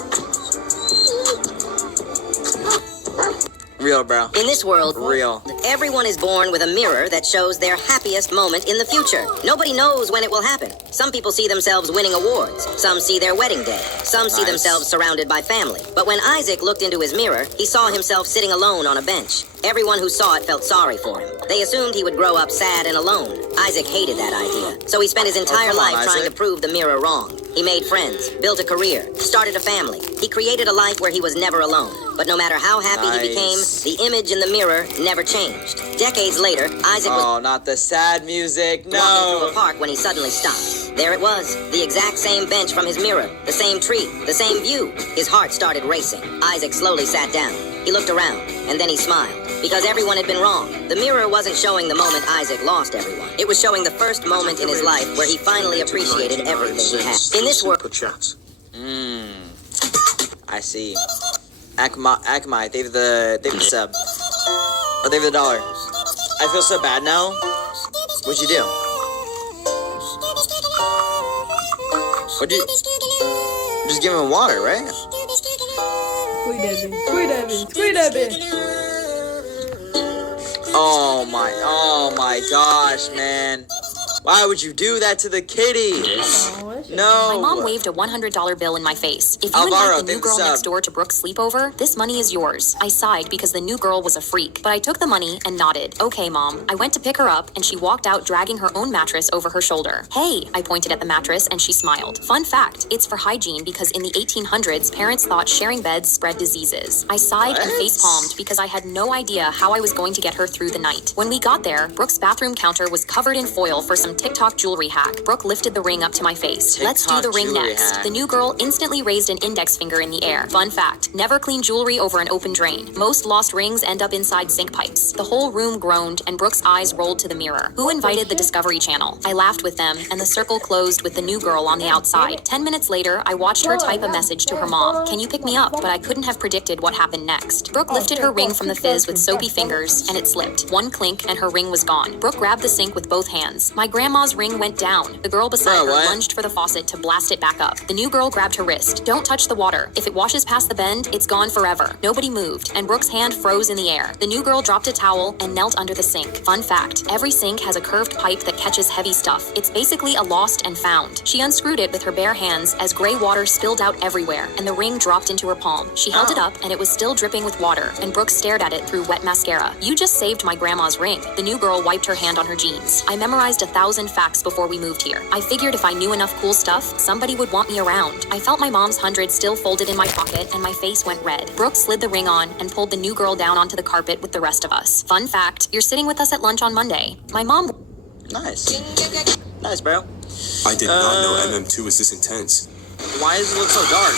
Real, bro. In this world, Real. everyone is born with a mirror that shows their happiest moment in the future. Nobody knows when it will happen. Some people see themselves winning awards. Some see their wedding day. Some see Nice. themselves surrounded by family. But when Isaac looked into his mirror, he saw himself sitting alone on a bench. Everyone who saw it felt sorry for him. They assumed he would grow up sad and alone. Isaac hated that idea. So he spent his entire come on, life trying to Isaac. prove the mirror wrong. He made friends, built a career, started a family. He created a life where he was never alone. But no matter how happy he became, Nice. the image in the mirror never changed. Decades later, Isaac was Oh, not the sad music. walking through a No. park when he suddenly stopped. There it was, the exact same bench from his mirror, the same tree, the same view. His heart started racing. Isaac slowly sat down. He looked around, and then he smiled. Because everyone had been wrong. The mirror wasn't showing the moment Isaac lost everyone. It was showing the first moment in his life where he finally appreciated everything he had. In this world... I see. Akamai, they have the sub. Or they have the dollar. I feel so bad now. What'd you do? What'd you... Just give him water, right? Squeeze that bitch. Squeeze that bitch. Squeeze that bitch. Oh my gosh, man. Why would you do that to the kitty? No. My mom waved a $100 bill in my face. If you Alvaro, invite the new thank you girl for next sub. door to Brooke's sleepover, this money is yours. I sighed because the new girl was a freak, but I took the money and nodded. Okay, Mom. I went to pick her up, and she walked out dragging her own mattress over her shoulder. Hey, I pointed at the mattress, and she smiled. Fun fact, it's for hygiene because in the 1800s, parents thought sharing beds spread diseases. I sighed and What? face-palmed because I had no idea how I was going to get her through the night. When we got there, Brooke's bathroom counter was covered in foil for some TikTok jewelry hack. Brooke lifted the ring up to my face. Let's do the TikTok ring jewelry next. hack. The new girl instantly raised an index finger in the air. Fun fact, never clean jewelry over an open drain. Most lost rings end up inside sink pipes. The whole room groaned and Brooke's eyes rolled to the mirror. Who invited the Discovery Channel? I laughed with them and the circle closed with the new girl on the outside. 10 minutes later, I watched her type a message to her mom. Can you pick me up? But I couldn't have predicted what happened next. Brooke lifted her ring from the fizz with soapy fingers and it slipped. One clink and her ring was gone. Brooke grabbed the sink with both hands. My grandma's ring went down. The girl beside her what? lunged for the faucet to blast it back up. The new girl grabbed her wrist. Don't touch the water. If it washes past the bend, it's gone forever. Nobody moved, and Brooke's hand froze in the air. The new girl dropped a towel and knelt under the sink. Fun fact, every sink has a curved pipe that catches heavy stuff. It's basically a lost and found. She unscrewed it with her bare hands as gray water spilled out everywhere, and the ring dropped into her palm. She held it up, and it was still dripping with water, and Brooke stared at it through wet mascara. You just saved my grandma's ring. The new girl wiped her hand on her jeans. I memorized 1,000 facts before we moved here. I figured if I knew enough cool stuff, somebody would want me around. I felt my mom's 100 still folded in my pocket, and my face went red. Brooke slid the ring on and pulled the new girl down onto the carpet with the rest of us. Fun fact, you're sitting with us at lunch on Monday. My mom... Nice. Nice, bro. I did not know MM2 was this intense. Why does it look so dark?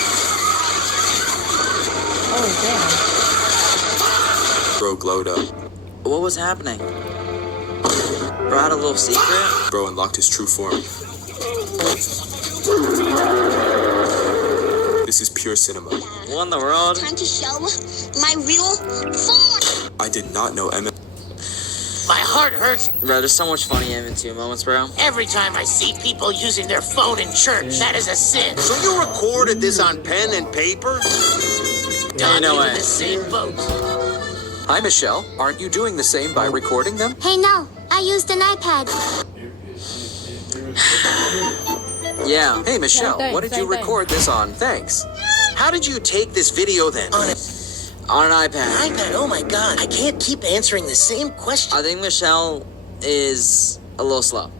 Oh, Bro glowed up. What was happening? Bro had a little secret? Bro unlocked his true form. This is pure cinema. What in the world? Time to show my real form. I did not know MM. My heart hurts Bro, there's so much funny M2 moments, bro. every time I see people using their phone in church. That is a sin. So you recorded this on pen and paper? Yeah, no way. In the same boat. Hi, Michelle. Aren't you doing the same by recording them? Hey, no. I used an iPad. Yeah. Hey, Michelle, Same thing, what did same you thing. record this on? Thanks. How did you take this video then? On an iPad. iPad, oh my god. I can't keep answering the same question. I think Michelle is a little slow.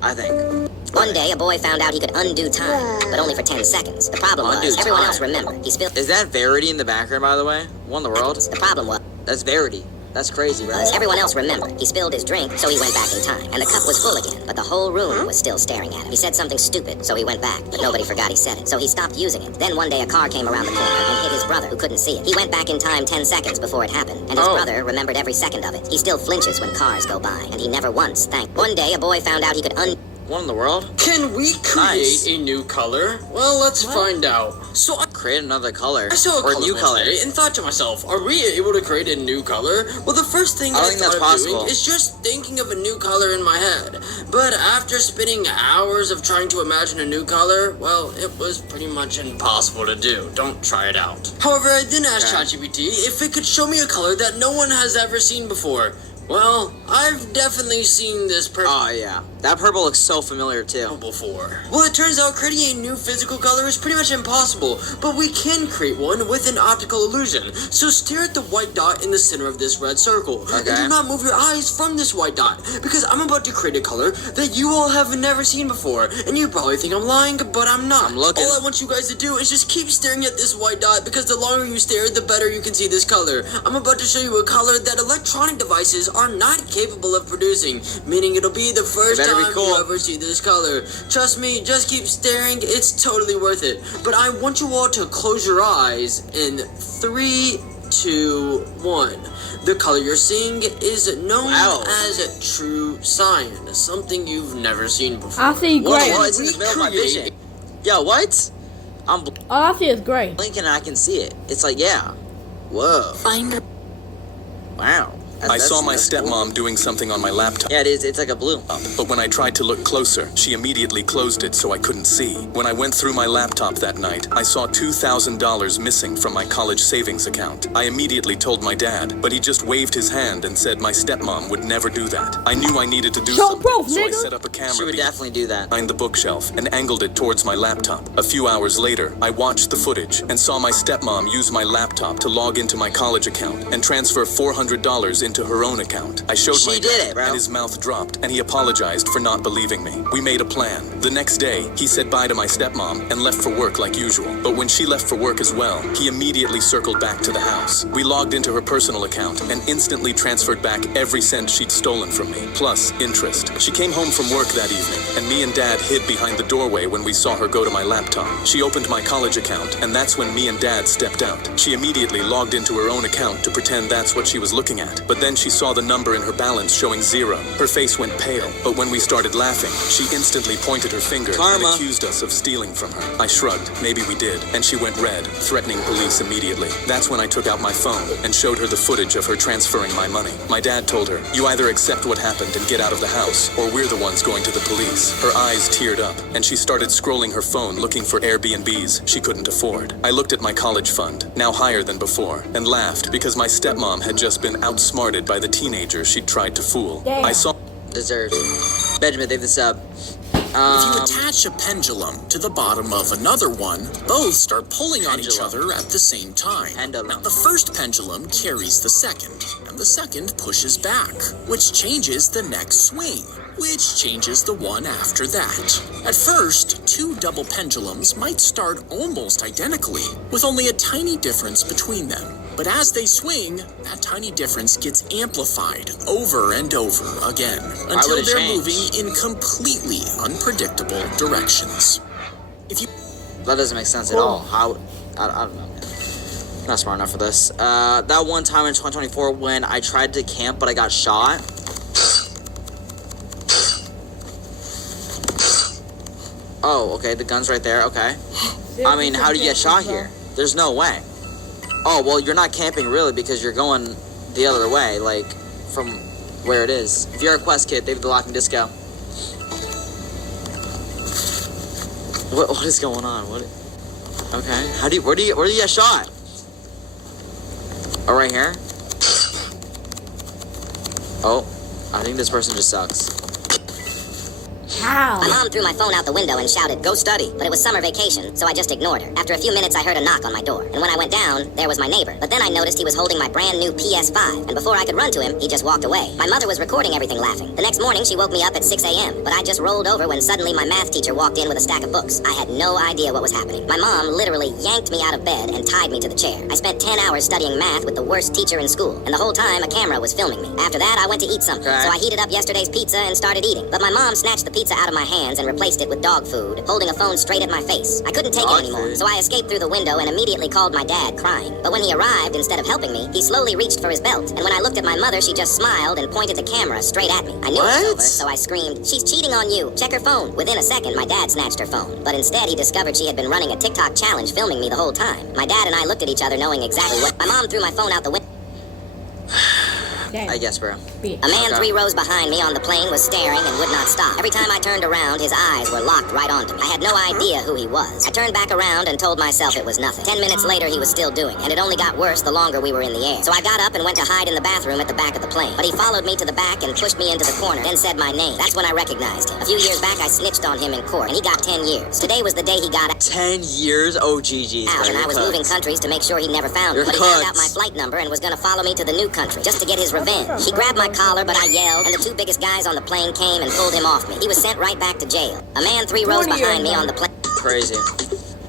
I think. One day, a boy found out he could undo time, but only for 10 seconds. The problem was, everyone else remembered. He spilled... Is that Verity in the background, by the way? What in the world? The problem was... That's Verity. That's crazy, right? Everyone else remembered. He spilled his drink, so he went back in time. And the cup was full again, but the whole room was still staring at him. He said something stupid, so he went back, but nobody forgot he said it. So he stopped using it. Then one day a car came around the corner and hit his brother, who couldn't see it. He went back in time 10 seconds before it happened, and his brother remembered every second of it. He still flinches when cars go by, and he never once thanked. One day a boy found out he could What in the world? Can we create a new color? Well, let's find out. So I create another color. I saw a or color new color today and thought to myself, are we able to create a new color? Well, the first thing I thought of doing is just thinking of a new color in my head. But after spending hours of trying to imagine a new color, well, it was pretty much impossible to do. Don't try it out. However, I then asked ChatGPT if it could show me a color that no one has ever seen before. Well, I've definitely seen this purple. Oh, yeah. That purple looks so familiar, too. Before. Well, it turns out creating a new physical color is pretty much impossible, but we can create one with an optical illusion. So stare at the white dot in the center of this red circle. And do not move your eyes from this white dot, because I'm about to create a color that you all have never seen before. And you probably think I'm lying, but I'm not. I'm looking. All I want you guys to do is just keep staring at this white dot, because the longer you stare, the better you can see this color. I'm about to show you a color that electronic devices are not capable of producing, meaning it'll be the first time you ever see this color. Trust me, just keep staring, it's totally worth it. But I want you all to close your eyes in 3, 2, 1. The color you're seeing is known as true cyan, something you've never seen before. I see gray. Whoa, it's in the middle of my vision. Yo, what? All I see is gray. Blinking and I can see it. It's like, yeah. Whoa. Wow. I saw my stepmom doing something on my laptop. Yeah, it is. It's like a blue. But when I tried to look closer, she immediately closed it so I couldn't see. When I went through my laptop that night, I saw $2,000 missing from my college savings account. I immediately told my dad, but he just waved his hand and said my stepmom would never do that. I knew I needed to do something, so I set up a camera She would definitely do that. behind the bookshelf and angled it towards my laptop. A few hours later, I watched the footage and saw my stepmom use my laptop to log into my college account and transfer $400 into her own account. I showed my dad, and his mouth dropped, and he apologized for not believing me. We made a plan. The next day, he said bye to my stepmom and left for work like usual. But when she left for work as well, he immediately circled back to the house. We logged into her personal account and instantly transferred back every cent she'd stolen from me, plus interest. She came home from work that evening, and me and Dad hid behind the doorway when we saw her go to my laptop. She opened my college account, and that's when me and Dad stepped out. She immediately logged into her own account to pretend that's what she was looking at. But then she saw the number in her balance showing 0. Her face went pale, but when we started laughing, she instantly pointed her finger and accused us of stealing from her. I shrugged, maybe we did, and she went red, threatening police immediately. That's when I took out my phone and showed her the footage of her transferring my money. My dad told her, you either accept what happened and get out of the house, or we're the ones going to the police. Her eyes teared up, and she started scrolling her phone looking for Airbnbs she couldn't afford. I looked at my college fund, now higher than before, and laughed because my stepmom had just been outsmarted by the teenager she tried to fool. Damn. I saw deserved. Benjamin, leave this up. If you attach a pendulum to the bottom of another one, both start pulling on each other at the same time. Now, the first pendulum carries the second, and the second pushes back, which changes the next swing, which changes the one after that. At first, two double pendulums might start almost identically, with only a tiny difference between them. But as they swing, that tiny difference gets amplified over and over again, until they're moving in completely unpredictable directions. That doesn't make sense at all. How? I don't know, man. I'm not smart enough for this. That one time in 2024 when I tried to camp but I got shot. Oh, okay, the gun's right there, okay. I mean, how do you get shot here? There's no way. Oh, well, you're not camping really because you're going the other way, like, from where it is. If you're a quest kid, they have the locking disco. What is going on? What? Okay, where do you get shot? Oh, right here? Oh, I think this person just sucks. How? My mom threw my phone out the window and shouted, "Go study." But it was summer vacation, so I just ignored her. After a few minutes, I heard a knock on my door. And when I went down, there was my neighbor. But then I noticed he was holding my brand new PS5. And before I could run to him, he just walked away. My mother was recording everything laughing. The next morning, she woke me up at 6 a.m. But I just rolled over when suddenly my math teacher walked in with a stack of books. I had no idea what was happening. My mom literally yanked me out of bed and tied me to the chair. I spent 10 hours studying math with the worst teacher in school. And the whole time, a camera was filming me. After that, I went to eat something. So I heated up yesterday's pizza and started eating. But my mom snatched the pizza out of my hands and replaced it with dog food, holding a phone straight at my face. I couldn't take it anymore, so I escaped through the window and immediately called my dad, crying. But when he arrived, instead of helping me, he slowly reached for his belt. And when I looked at my mother, she just smiled and pointed the camera straight at me. I knew it was over, so I screamed, "She's cheating on you. Check her phone." Within a second, my dad snatched her phone. But instead, he discovered she had been running a TikTok challenge filming me the whole time. My dad and I looked at each other knowing exactly what... My mom threw my phone out the window. I guess, bro. A man 3 rows behind me on the plane was staring and would not stop. Every time I turned around, his eyes were locked right onto me. I had no idea who he was. I turned back around and told myself it was nothing. 10 minutes later, he was still doing it, and it only got worse the longer we were in the air. So I got up and went to hide in the bathroom at the back of the plane. But he followed me to the back and pushed me into the corner, then said my name. That's when I recognized him. A few years back, I snitched on him in court, and he got 10 years. Today was the day he got 10 years? Oh, GG's. out, and I was moving countries to make sure he never found me. But he found out my flight number and was gonna follow me to the new country, just to get his revenge. He grabbed my collar, but I yelled, and the 2 biggest guys on the plane came and pulled him off me. He was sent right back to jail. A man 3 rows behind me on the plane. Crazy.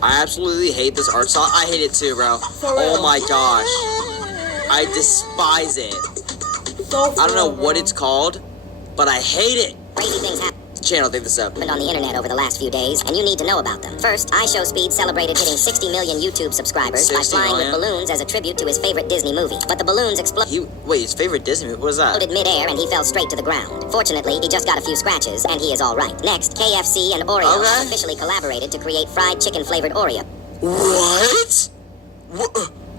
I absolutely hate this art style. I hate it too, bro. Oh my gosh. I despise it. I don't know what it's called, but I hate it. Crazy things happen. Channel, think this up. On the internet over the last few days, and you need to know about them. First, iShowSpeed celebrated hitting 60 million YouTube subscribers by flying with balloons as a tribute to his favorite Disney movie. But the balloons exploded. Wait, his favorite Disney movie? What was that? Mid-air, and he fell straight to the ground. Fortunately, he just got a few scratches, and he is all right. Next, KFC and Oreo have officially collaborated to create fried chicken-flavored Oreo. What?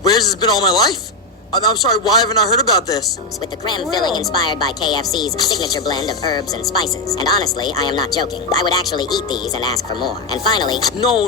Where's this been all my life? I'm sorry, why haven't I heard about this? With the creme filling inspired by KFC's signature blend of herbs and spices. And honestly, I am not joking. I would actually eat these and ask for more. And finally... No,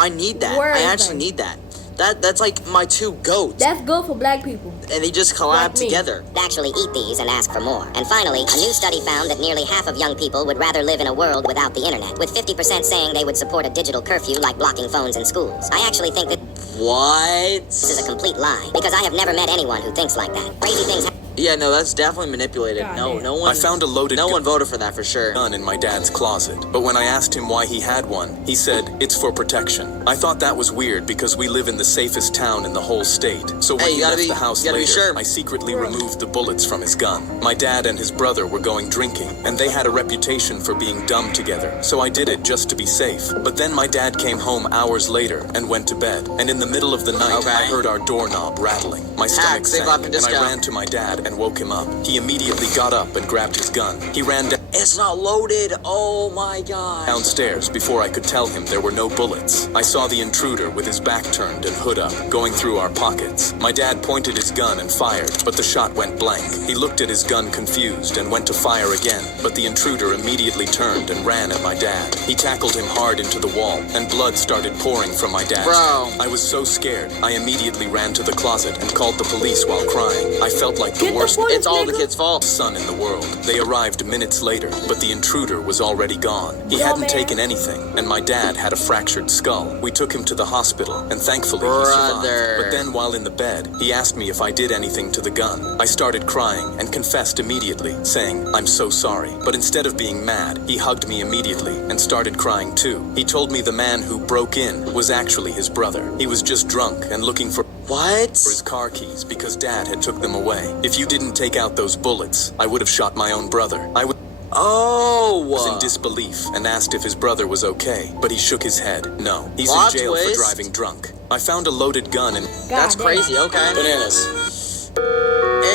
I need that. I actually need that. That's like my 2 goats. That's good for black people. And they just collab together. Actually eat these and ask for more. And finally, a new study found that nearly half of young people would rather live in a world without the internet, with 50% saying they would support a digital curfew like blocking phones in schools. I actually think that... What? This is a complete lie, because I have never met anyone who thinks like that. Crazy things Yeah, no, that's definitely manipulated. No one. I found a loaded No one voted for that for sure. gun in my dad's closet. But when I asked him why he had one, he said, "It's for protection." I thought that was weird because we live in the safest town in the whole state. So when he left the house later, I secretly removed the bullets from his gun. My dad and his brother were going drinking, and they had a reputation for being dumb together. So I did it just to be safe. But then my dad came home hours later and went to bed. And in the middle of the night, I heard our doorknob rattling. My stomach sank, and I ran to my dad and woke him up. He immediately got up and grabbed his gun. He ran down. It's not loaded. Oh my god. Downstairs before I could tell him there were no bullets. I saw the intruder with his back turned and hood up, going through our pockets. My dad pointed his gun and fired, but the shot went blank. He looked at his gun confused and went to fire again, but the intruder immediately turned and ran at my dad. He tackled him hard into the wall, and blood started pouring from my dad's head. I was so scared, I immediately ran to the closet and called the police while crying. I felt like the worst. It's all the kid's fault. Son in the world. They arrived minutes later, but the intruder was already gone. He hadn't taken anything, and my dad had a fractured skull. We took him to the hospital, and thankfully he survived. But then while in the bed, he asked me if I did anything to the gun. I started crying and confessed immediately, saying, "I'm so sorry." But instead of being mad, he hugged me immediately and started crying too. He told me the man who broke in was actually his brother. He was just drunk and looking for his car keys because dad had took them away. If you didn't take out those bullets, I would have shot my own brother. I was in disbelief and asked if his brother was okay, but he shook his head. No, he's in jail for driving drunk. I found a loaded gun and... That's crazy, okay. Bananas.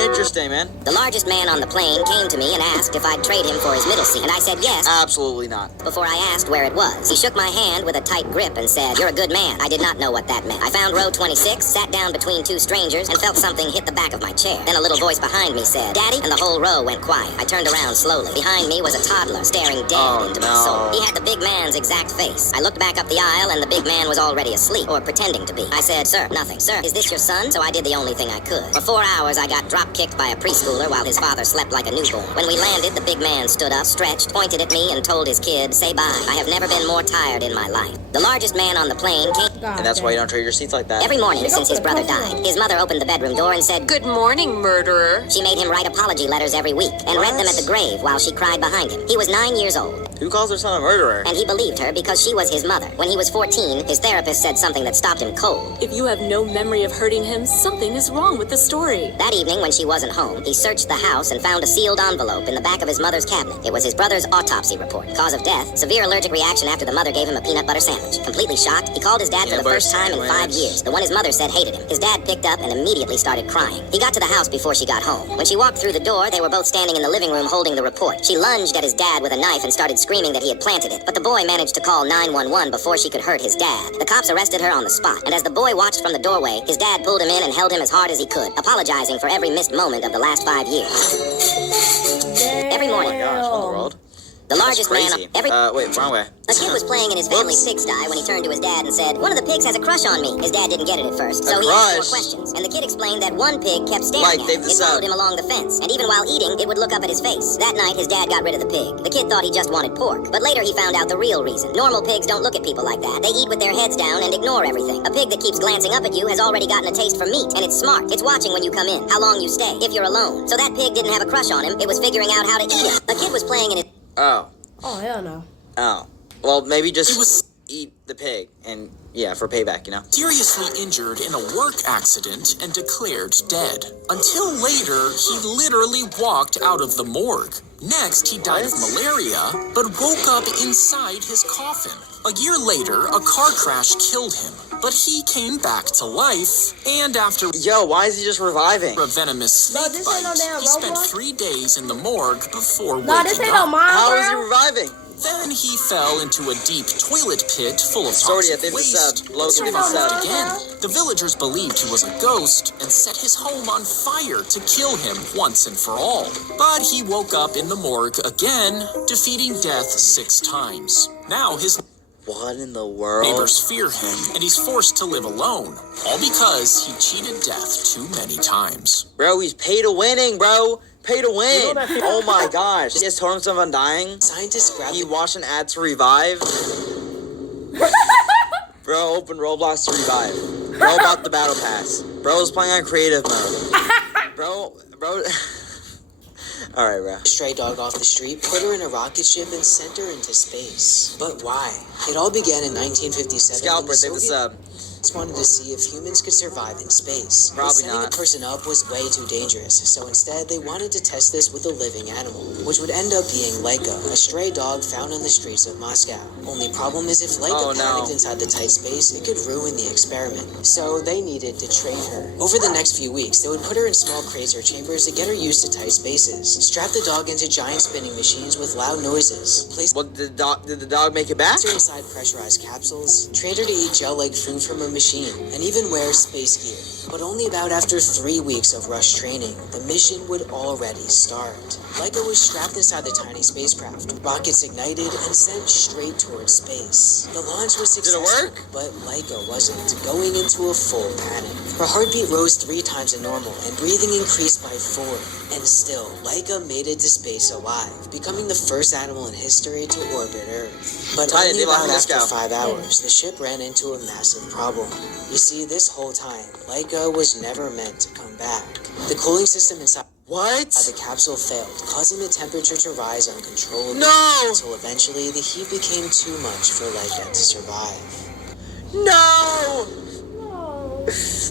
Interesting, man. The largest man on the plane came to me and asked if I'd trade him for his middle seat, and I said yes. Absolutely not. Before I asked where it was, he shook my hand with a tight grip and said, "You're a good man." I did not know what that meant. I found row 26, sat down between 2 strangers, and felt something hit the back of my chair. Then a little voice behind me said, "Daddy," and the whole row went quiet. I turned around slowly. Behind me was a toddler staring dead into my soul. He had the big man's exact face. I looked back up the aisle, and the big man was already asleep, or pretending to be. I said, "Sir, nothing." "Sir, is this your son?" So I did the only thing I could. For 4 hours, I got dropped got kicked by a preschooler while his father slept like a newborn. When we landed, the big man stood up, stretched, pointed at me, and told his kid, "Say bye. I have never been more tired in my life." The largest man on the plane came... And that's why you don't trade your seats like that. Every morning since his brother died, his mother opened the bedroom door and said, "Good morning, murderer." She made him write apology letters every week and read them at the grave while she cried behind him. He was 9 years old. Who calls her son a murderer? And he believed her because she was his mother. When he was 14, his therapist said something that stopped him cold. If you have no memory of hurting him, something is wrong with the story. That evening, when she wasn't home, he searched the house and found a sealed envelope in the back of his mother's cabinet. It was his brother's autopsy report. Cause of death, severe allergic reaction after the mother gave him a peanut butter sandwich. Completely shocked, he called his dad for the first time in 5 years. The one his mother said hated him. His dad picked up and immediately started crying. He got to the house before she got home. When she walked through the door, they were both standing in the living room holding the report. She lunged at his dad with a knife and started screaming that he had planted it, but the boy managed to call 911 before she could hurt his dad. The cops arrested her on the spot, and as the boy watched from the doorway, his dad pulled him in and held him as hard as he could, apologizing for every missed moment of the last 5 years. Every morning. Oh my gosh, what in the world? The largest man on wait, wrong way. A kid was playing in his family's pigsty when he turned to his dad and said, "One of the pigs has a crush on me." His dad didn't get it at first, so he asked more questions. And the kid explained that one pig kept staring at him. It followed him along the fence, and even while eating, it would look up at his face. That night, his dad got rid of the pig. The kid thought he just wanted pork, but later he found out the real reason. Normal pigs don't look at people like that. They eat with their heads down and ignore everything. A pig that keeps glancing up at you has already gotten a taste for meat, and it's smart. It's watching when you come in, how long you stay, if you're alone. So that pig didn't have a crush on him. It was figuring out how to eat him. A kid was playing in his... Oh, hell no. Oh. Well, maybe just eat the pig and, yeah, for payback, you know? Seriously injured in a work accident and declared dead. Until later, he literally walked out of the morgue. Next, he died of malaria, but woke up inside his coffin. A year later, a car crash killed him, but he came back to life, and after... Yo, why is he just reviving? A venomous snake bite, he spent 3 days in the morgue before waking No, this ain't no up. mine, How is he bro. reviving? Then he fell into a deep toilet pit full of Sorry, I toxic think waste. Logan But is survived again. The villagers believed he was a ghost and set his home on fire to kill him once and for all. But he woke up in the morgue again, defeating death 6 times. Now his What in the world? neighbors fear him, and he's forced to live alone. All because he cheated death too many times. Bro, he's pay to winning, bro. Pay to win. Oh my gosh. He just told himself on dying. Scientists grabbed He watched an ad to revive. Bro, open Roblox to revive. Bro, bought the battle pass. Bro was playing on creative mode. Bro. Alright, bro. a stray dog off the street, put her in a rocket ship, and sent her into space. But why? It all began in 1957. Scalper, when the they was Soviets wanted to see if humans could survive in space. But Probably setting not. a person up was way too dangerous, so instead they wanted to test this with a living animal, which would end up being Laika, a stray dog found on the streets of Moscow. Only problem is if Laika panicked inside the tight space, it could ruin the experiment. So they needed to train her. Over the next few weeks, they would put her in small crates or chambers to get her used to tight spaces. Strap the dog into giant spinning machines with loud noises. Place did the dog make it back? her inside pressurized capsules. Train her to eat gel-like food from a machine, and even wear space gear. But only about after 3 weeks of rush training, the mission would already start. Laika was strapped inside the tiny spacecraft. Rockets ignited and sent straight towards space. The launch was successful, work? but Laika wasn't, going into a full panic. Her heartbeat rose 3 times than normal, and breathing increased by 4. And still, Laika made it to space alive, becoming the first animal in history to orbit Earth. But Titan, only they about lost after Moscow. 5 hours, the ship ran into a massive problem. You see, this whole time, Laika was never meant to come back. The cooling system inside the capsule failed, causing the temperature to rise uncontrollably. No! Until eventually, the heat became too much for Laika to survive. No!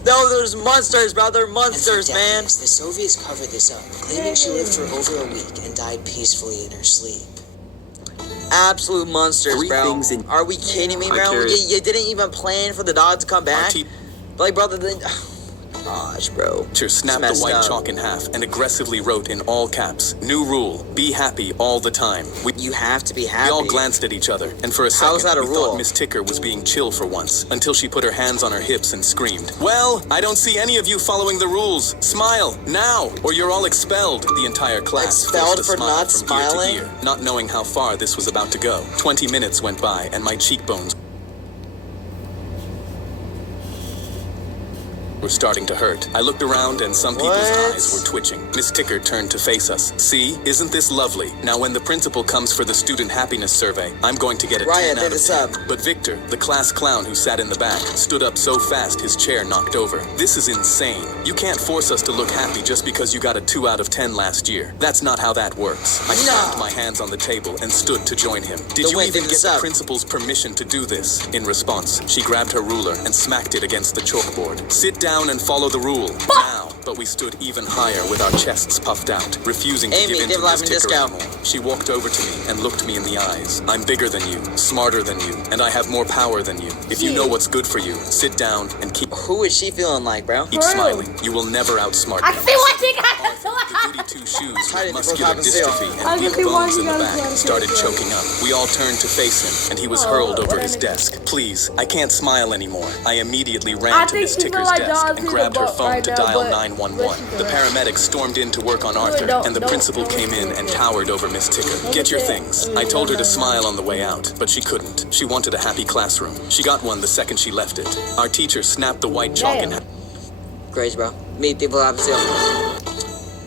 No, there's monsters, bro. They're monsters, And for man. decades, the Soviets covered this up, claiming she lived for over a week and died peacefully in her sleep. Absolute monsters, Three bro. things in- Are we kidding me, bro? Vicarious. You didn't even plan for the dog to come back? Marti- Like, brother, gosh, bro. Teacher snapped the Messed white up. chalk in half and aggressively wrote in all caps, "New rule, be happy all the time." You have to be We happy. all glanced at each other, and for a How is second, that a we rule? thought Miss Ticker was being chill for once, until she put her hands on her hips and screamed, "Well, I don't see any of you following the rules. Smile, now, or you're all expelled." The entire class Expelled forced a for smile not from ear to smiling? ear, not knowing how far this was about to go. 20 minutes went by, and my cheekbones were starting to hurt. I looked around and some people's eyes were twitching. Miss Ticker turned to face us. See, isn't this lovely? Now when the principal comes for the student happiness survey, I'm going to get a 10 out of 10. But Victor, the class clown who sat in the back, stood up so fast his chair knocked over. This is insane. You can't force us to look happy just because you got a 2 out of 10 last year. That's not how that works. I clapped my hands on the table and stood to join him. Did you even get the principal's permission to do this? In response, she grabbed her ruler and smacked it against the chalkboard. Sit down and follow the rule. Now. But we stood even higher with our chests puffed out, refusing to give in to Miss Ticker anymore. She walked over to me and looked me in the eyes. I'm bigger than you, smarter than you, and I have more power than you. If you know what's good for you, sit down and keep... Who is she feeling like, bro? Keep smiling. You will never outsmart me. I can see what she got. Goody two-shoes with muscular dystrophy and weak bones in the back started choking up. We all turned to face him, and he was hurled over his desk. Please, I can't smile anymore. I immediately ran to Miss Ticker's desk and grabbed her phone to dial 911. The paramedics stormed in to work on Arthur, and the principal came in and towered over Miss Ticker. Get your things. I told her to smile on the way out, but she couldn't. She wanted a happy classroom. She got one the second she left it. Our teacher snapped the white chalk in half. Crazy, bro. Meet people have to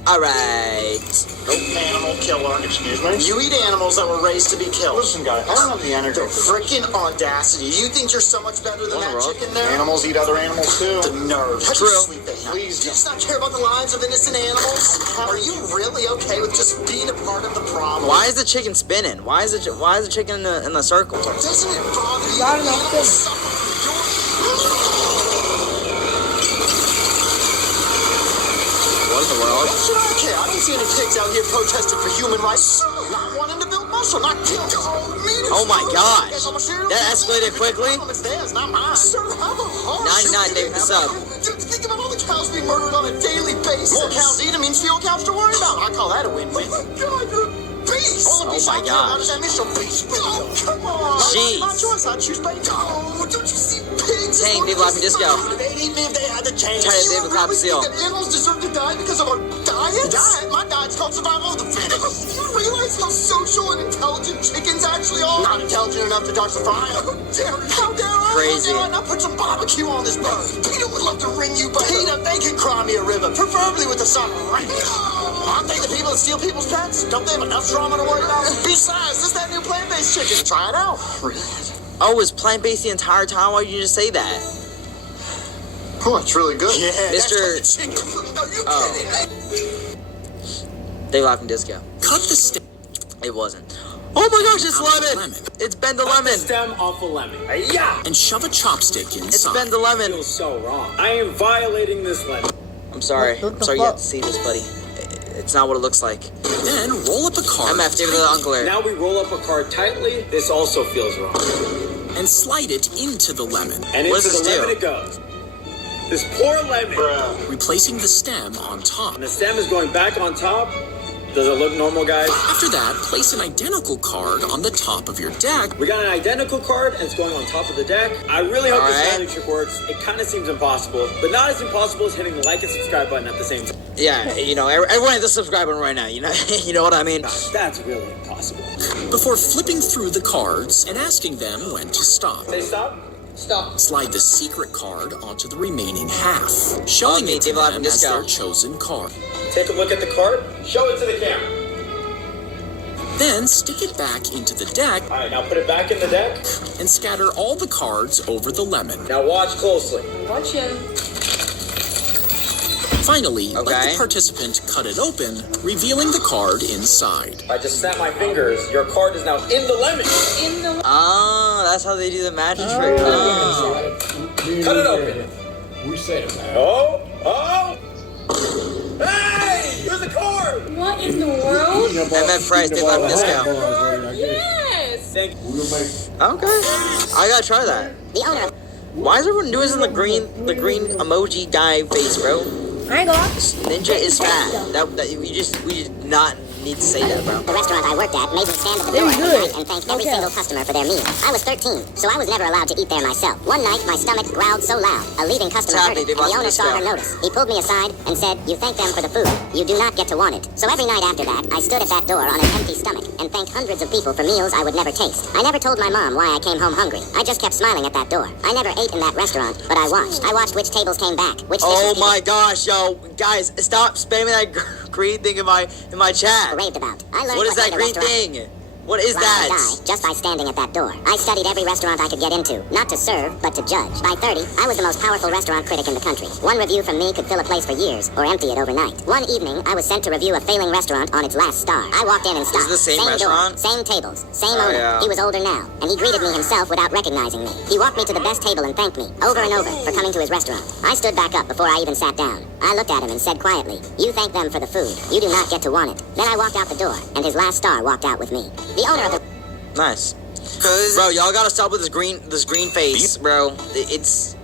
Alright. Animal killer, excuse me. You eat animals that were raised to be killed. Listen, guy, I don't have the energy. The freaking audacity. You think you're so much better than that chicken there? Animals eat other animals too. The nerve. True. Please, do you just not care about the lives of innocent animals? Are you really okay with just being a part of the problem? Why is the chicken spinning? Why is the chicken in the circle? Doesn't it bother you? I don't know. What in the world? Why should I care? I don't see any pigs out here protesting for human rights. Not wanting to build muscle, not kill. Oh my gosh. That escalated quickly. It's theirs, not mine. Sir, how the heart 99, David, what's up? Think about all the cows being murdered on a daily basis. More cows eating means fewer cows to worry about. I call that a win-win. Oh my God, you're a beast. Oh my gosh. How does that mean you're a beast? Oh, come on. Jeez. My choice. I choose bacon. Oh, don't you see pigs? Hey, David, let me just go. They'd eat me if they had the chance. Try to David Clap Seal. That animals deserve to die because of our diet? My diet's called survival of the fittest. Do you realize how social and intelligent chickens actually are? Not intelligent enough to dodge the fire. How dare I? Crazy. How dare I not put some barbecue on this bird? Peter would love to ring you, but Peter, they can cry me a river, preferably with the sun right. Aren't they the people that steal people's pets? Don't they have enough drama to worry about? Besides, this is that new plant-based chicken. Try it out. Oh, it's plant-based the entire time? Why did you just say that? Oh, it's really good. Yeah, Mr. That's like chicken. Are you kidding me? They laughing disco. Cut the stem. It wasn't. Oh my gosh, it's lemon! It's Ben the lemon! Cut the stem off a lemon. Yeah! And shove a chopstick inside. It's Ben the lemon! Feels so wrong. I am violating this lemon. I'm sorry. I'm sorry you have to see this, buddy. It's not what it looks like. Then roll up a card. MF, give it to the uncle here. Now we roll up a card tightly. This also feels wrong. And slide it into the lemon. And into the lemon it goes. This poor lemon. Replacing the stem on top. And the stem is going back on top. Does it look normal, guys? After that, place an identical card on the top of your deck. We got an identical card, and it's going on top of the deck. I really hope this magic trick works. It kind of seems impossible, but not as impossible as hitting the like and subscribe button at the same time. Yeah, you know, everyone hit the subscribe button right now. You know, you know what I mean? That's really impossible. Before flipping through the cards and asking them when to stop. Say stop. Stop. Slide the secret card onto the remaining half, showing it to them as their chosen card. Take a look at the card. Show it to the camera. Then stick it back into the deck. All right, now put it back in the deck. And scatter all the cards over the lemon. Now watch closely. Watching. Finally, let the participant cut it open, revealing the card inside. If I just snap my fingers, your card is now in the lemon. In the Ah, that's how they do the magic trick. Oh. Cut it open. We said it. Oh! Hey! Here's the card! What in the world? MF Price, they left discount. Yes! Thank you. Okay. I gotta try that. The owner. Why is everyone doing this in the green emoji guy face, bro? I ain't gonna. Ninja is fat. We did not need to say that, bro. The restaurant I worked at made me stand at the door every night and thank every single customer for their meal. I was 13, so I was never allowed to eat there myself. One night, my stomach growled so loud, a leaving customer heard it, and the owner saw her notice. He pulled me aside and said, "You thank them for the food. You do not get to want it." So every night after that, I stood at that door on an empty stomach and thanked hundreds of people for meals I would never taste. I never told my mom why I came home hungry. I just kept smiling at that door. I never ate in that restaurant, but I watched. I watched which tables came back, which Oh my gosh, yo, guys, stop spamming that green thing in my chat. Raved about. I learned What is that green thing? What is that? Just by standing at that door. I studied every restaurant I could get into, not to serve, but to judge. By 30, I was the most powerful restaurant critic in the country. One review from me could fill a place for years, or empty it overnight. One evening, I was sent to review a failing restaurant on its last star. I walked in and stopped. Is it the same restaurant? Door, same tables, same owner. Yeah. He was older now, and he greeted me himself without recognizing me. He walked me to the best table and thanked me, over and over, for coming to his restaurant. I stood back up before I even sat down. I looked at him and said quietly, "You thank them for the food. You do not get to want it." Then I walked out the door, and his last star walked out with me. The owner of the... Nice. Bro, y'all gotta stop with this green face, bro. It's...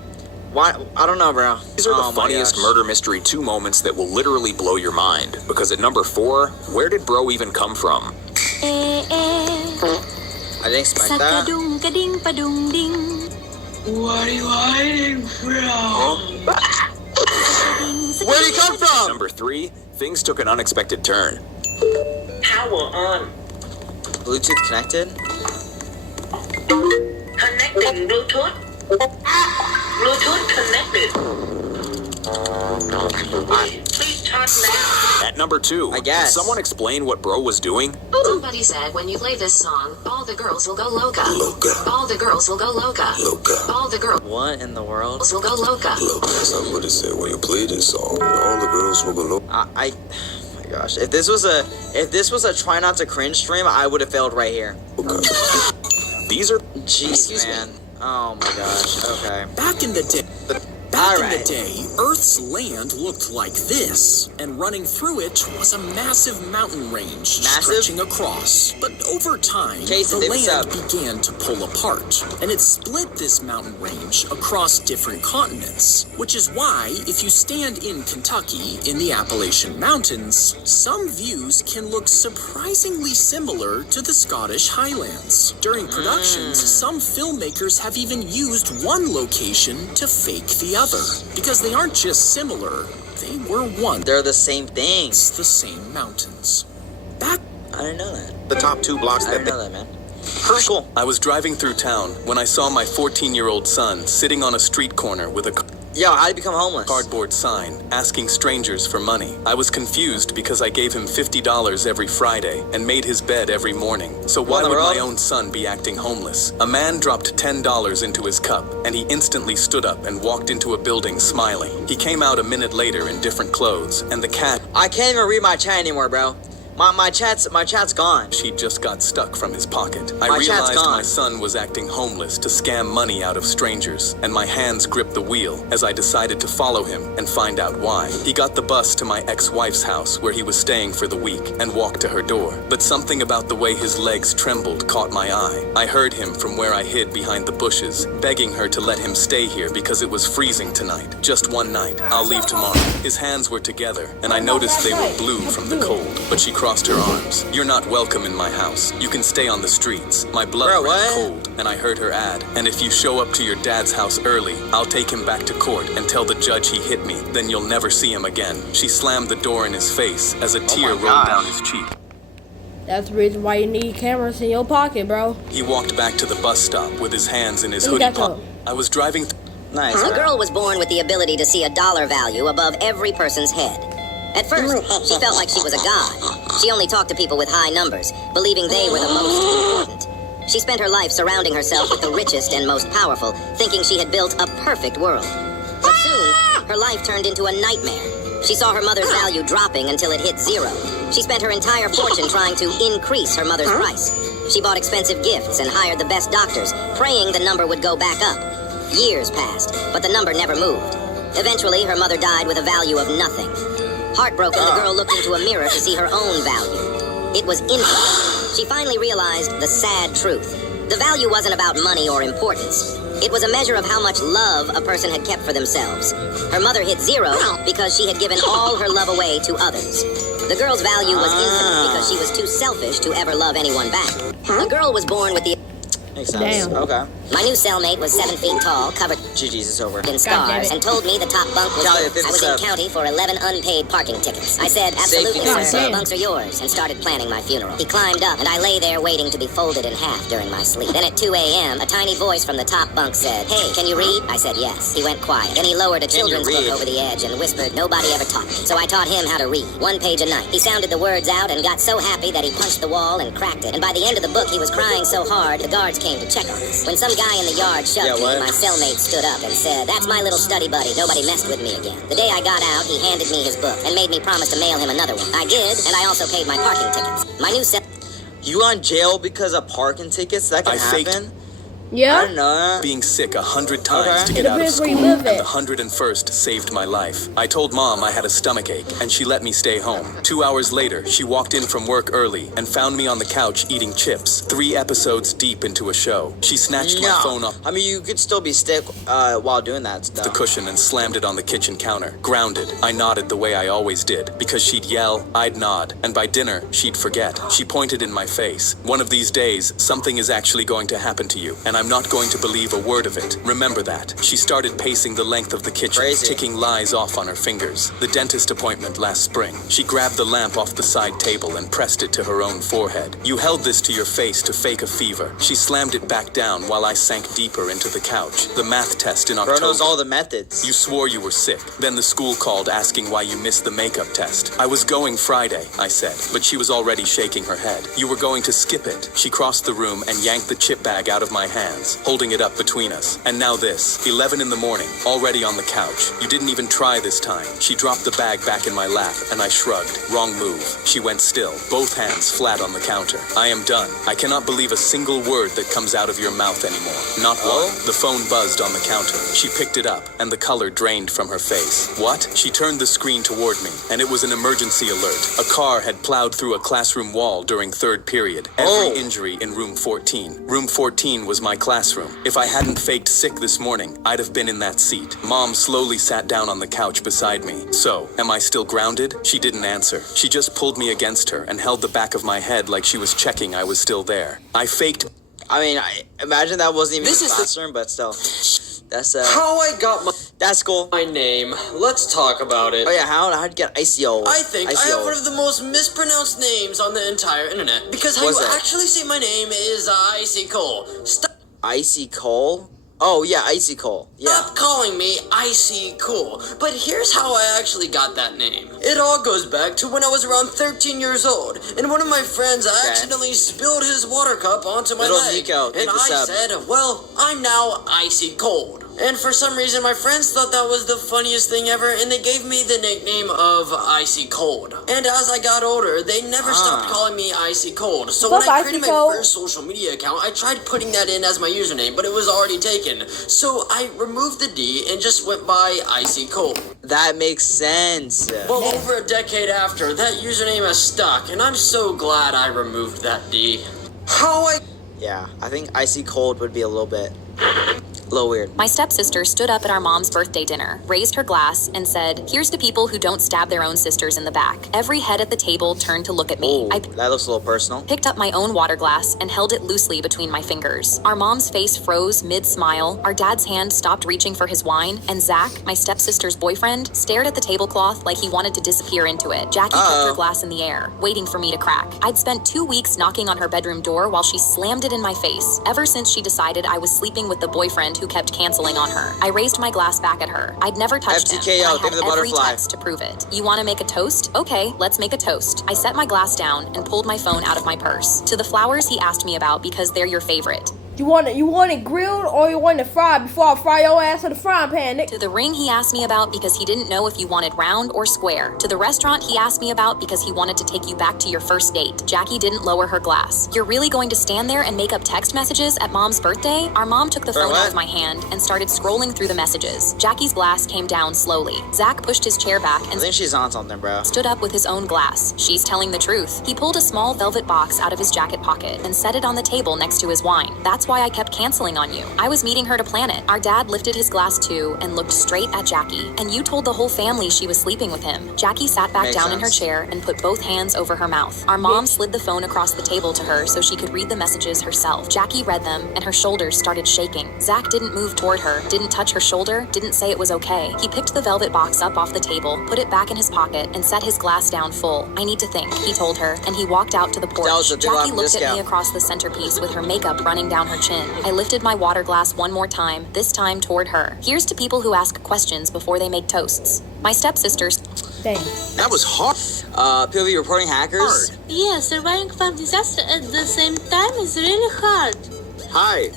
Why? I don't know, bro. These are the funniest Murder Mystery 2 moments that will literally blow your mind. Because at number 4, where did bro even come from? I didn't expect that. What are you hiding from? Where'd he come from? Number 3, things took an unexpected turn. Power on. Bluetooth connected? Connecting Bluetooth. Bluetooth connected. Please charge now. At number 2, I guess. Can someone explain what bro was doing? Somebody said when you play this song, all the girls will go loca. All the girls will go loca. All the girls. What in the world? Will go loca. That's not what it said when you play this song. All the girls will go loca. Gosh, if this was a try not to cringe stream, I would have failed right here. These are jeez, man. Oh my gosh. Okay. Back in the day. Back in the day, Earth's land looked like this, and running through it was a massive mountain range stretching across. But over time, the land began to pull apart, and it split this mountain range across different continents, which is why, if you stand in Kentucky in the Appalachian Mountains, some views can look surprisingly similar to the Scottish Highlands. During productions, some filmmakers have even used one location to fake the other, because they aren't just similar, they were one. They're the same thing. It's the same mountains. I didn't know that. The top 2 blocks I didn't know that, man. Cool. I was driving through town when I saw my 14-year-old son sitting on a street corner with a how'd he become homeless? Cardboard sign asking strangers for money. I was confused because I gave him $50 every Friday and made his bed every morning. So why would my own son be acting homeless? A man dropped $10 into his cup and he instantly stood up and walked into a building smiling. He came out a minute later in different clothes and the cat... I can't even read my chat anymore, bro. My chat's gone. She just got stuck from his pocket. I realized my son was acting homeless to scam money out of strangers, and my hands gripped the wheel as I decided to follow him and find out why. He got the bus to my ex-wife's house where he was staying for the week and walked to her door. But something about the way his legs trembled caught my eye. I heard him from where I hid behind the bushes, begging her to let him stay here because it was freezing tonight. Just one night. I'll leave tomorrow. His hands were together, and I noticed they were blue from the cold, but she crossed her arms. You're not welcome in my house. You can stay on the streets. My blood ran cold, and I heard her add, and if you show up to your dad's house early, I'll take him back to court and tell the judge he hit me. Then you'll never see him again. She slammed the door in his face as a tear rolled down his cheek. That's the reason why you need cameras in your pocket, bro. He walked back to the bus stop with his hands in his hoodie pocket. I was driving... Nice. A girl was born with the ability to see a dollar value above every person's head. At first, she felt like she was a god. She only talked to people with high numbers, believing they were the most important. She spent her life surrounding herself with the richest and most powerful, thinking she had built a perfect world. But soon, her life turned into a nightmare. She saw her mother's value dropping until it hit 0. She spent her entire fortune trying to increase her mother's price. She bought expensive gifts and hired the best doctors, praying the number would go back up. Years passed, but the number never moved. Eventually, her mother died with a value of nothing. Heartbroken, the girl looked into a mirror to see her own value. It was infinite. She finally realized the sad truth. The value wasn't about money or importance. It was a measure of how much love a person had kept for themselves. Her mother hit 0 because she had given all her love away to others. The girl's value was infinite because she was too selfish to ever love anyone back. The girl was born with the... Makes sense. Damn. Okay. My new cellmate was 7 feet tall, covered GG's, it's over. in scars, and told me the top bunk was Callie, his. I was in county for 11 unpaid parking tickets. I said, absolutely, sir, the bunks are yours, and started planning my funeral. He climbed up, and I lay there waiting to be folded in half during my sleep. Then at 2 a.m., a tiny voice from the top bunk said, hey, can you read? I said, yes. He went quiet. Then he lowered a children's book over the edge and whispered, nobody ever taught me. So I taught him how to read. 1 page a night. He sounded the words out and got so happy that he punched the wall and cracked it. And by the end of the book, he was crying so hard, the guards came to check on us. When some guy in the yard shoved me, my cellmate stood up and said, that's my little study buddy. Nobody messed with me again. The day I got out, he handed me his book and made me promise to mail him another one. I did, and I also paid my parking tickets. My new cell... You on jail because of parking tickets? That can happen? Yeah. I don't know. Being sick 100 times to It get out of depends where school, you live and at. the 101st saved my life. I told Mom I had a stomach ache, and she let me stay home. 2 hours later, she walked in from work early and found me on the couch eating chips, 3 episodes deep into a show. She snatched my phone off I mean, you could still be sick while doing that stuff. the cushion and slammed it on the kitchen counter. Grounded, I nodded the way I always did, because she'd yell, I'd nod, and by dinner, she'd forget. She pointed in my face. One of these days, something is actually going to happen to you, and I'm not going to believe a word of it. Remember that. She started pacing the length of the kitchen, ticking lies off on her fingers. The dentist appointment last spring. She grabbed the lamp off the side table and pressed it to her own forehead. You held this to your face to fake a fever. She slammed it back down while I sank deeper into the couch. The math test in October. Bro knows all the methods. You swore you were sick. Then the school called asking why you missed the makeup test. I was going Friday, I said, but she was already shaking her head. You were going to skip it. She crossed the room and yanked the chip bag out of my hands, holding it up between us. And now this, 11 in the morning, already on the couch. You didn't even try this time. She dropped the bag back in my lap, and I shrugged. Wrong move. She went still, both hands flat on the counter. I am done. I cannot believe a single word that comes out of your mouth anymore. Not one. The phone buzzed on the counter. She picked it up, and the color drained from her face. What? She turned the screen toward me, and it was an emergency alert. A car had plowed through a classroom wall during 3rd period. Every injury in room 14. Room 14 was my classroom. If I hadn't faked sick this morning, I'd have been in that seat. Mom slowly sat down on the couch beside me. So, am I still grounded? She didn't answer. She just pulled me against her and held the back of my head like she was checking I was still there. I faked... I mean, I imagine that wasn't even the classroom, but still. That's, How I got that's cool. my name. Let's talk about it. Oh yeah, how'd you get ICO? I think I have one of the most mispronounced names on the entire internet. Because how you actually say my name is Icy Cole. Icy Cole? Oh yeah, Icy Cole. Yeah. Stop calling me Icy Cool. But here's how I actually got that name. It all goes back to when I was around 13 years old, and one of my friends accidentally spilled his water cup onto my leg. Nico, and I said, well, I'm now Icy Cold. And for some reason, my friends thought that was the funniest thing ever, and they gave me the nickname of Icy Cold. And as I got older, they never stopped calling me Icy Cold. So when I created my first social media account, I tried putting that in as my username, but it was already taken. So I removed the D and just went by Icy Cold. That makes sense. Well, over a decade after, that username has stuck, and I'm so glad I removed that D. Yeah, I think Icy Cold would be a little weird. My stepsister stood up at our mom's birthday dinner, raised her glass, and said, here's to people who don't stab their own sisters in the back. Every head at the table turned to look at me. Ooh, that looks a little personal. Picked up my own water glass and held it loosely between my fingers. Our mom's face froze mid-smile, our dad's hand stopped reaching for his wine, and Zach, my stepsister's boyfriend, stared at the tablecloth like he wanted to disappear into it. Jackie kept her glass in the air, waiting for me to crack. I'd spent 2 weeks knocking on her bedroom door while she slammed it in my face, ever since she decided I was sleeping with the boyfriend who kept canceling on her. I raised my glass back at her. I'd never touched him. FTKO, I had give me the every butterfly. text to prove it. You want to make a toast? Okay, let's make a toast. I set my glass down and pulled my phone out of my purse. To the flowers he asked me about because they're your favorite. You want it grilled or you want it fried before I fry your ass in the frying pan, Nick? To the ring he asked me about because he didn't know if you wanted round or square. To the restaurant he asked me about because he wanted to take you back to your first date. Jackie didn't lower her glass. You're really going to stand there and make up text messages at mom's birthday? Our mom took the phone out of my hand and started scrolling through the messages. Jackie's glass came down slowly. Zach pushed his chair back and I think she's on something, bro. Stood up with his own glass. She's telling the truth. He pulled a small velvet box out of his jacket pocket and set it on the table next to his wine. That's why why I kept canceling on you. I was meeting her to plan it. Our dad lifted his glass too and looked straight at Jackie. And you told the whole family she was sleeping with him. Jackie sat back down in her chair and put both hands over her mouth. Our mom slid the phone across the table to her so she could read the messages herself. Jackie read them and her shoulders started shaking. Zach didn't move toward her, didn't touch her shoulder, didn't say it was okay. He picked the velvet box up off the table, put it back in his pocket, and set his glass down full. I need to think, he told her, and he walked out to the porch. Jackie looked at me across the centerpiece with her makeup running down her chin. I lifted my water glass one more time, this time toward her. Here's to people who ask questions before they make toasts. My stepsisters. Dang. That was hard. POV reporting hackers? Yeah, surviving from disaster at the same time is really hard. Hi.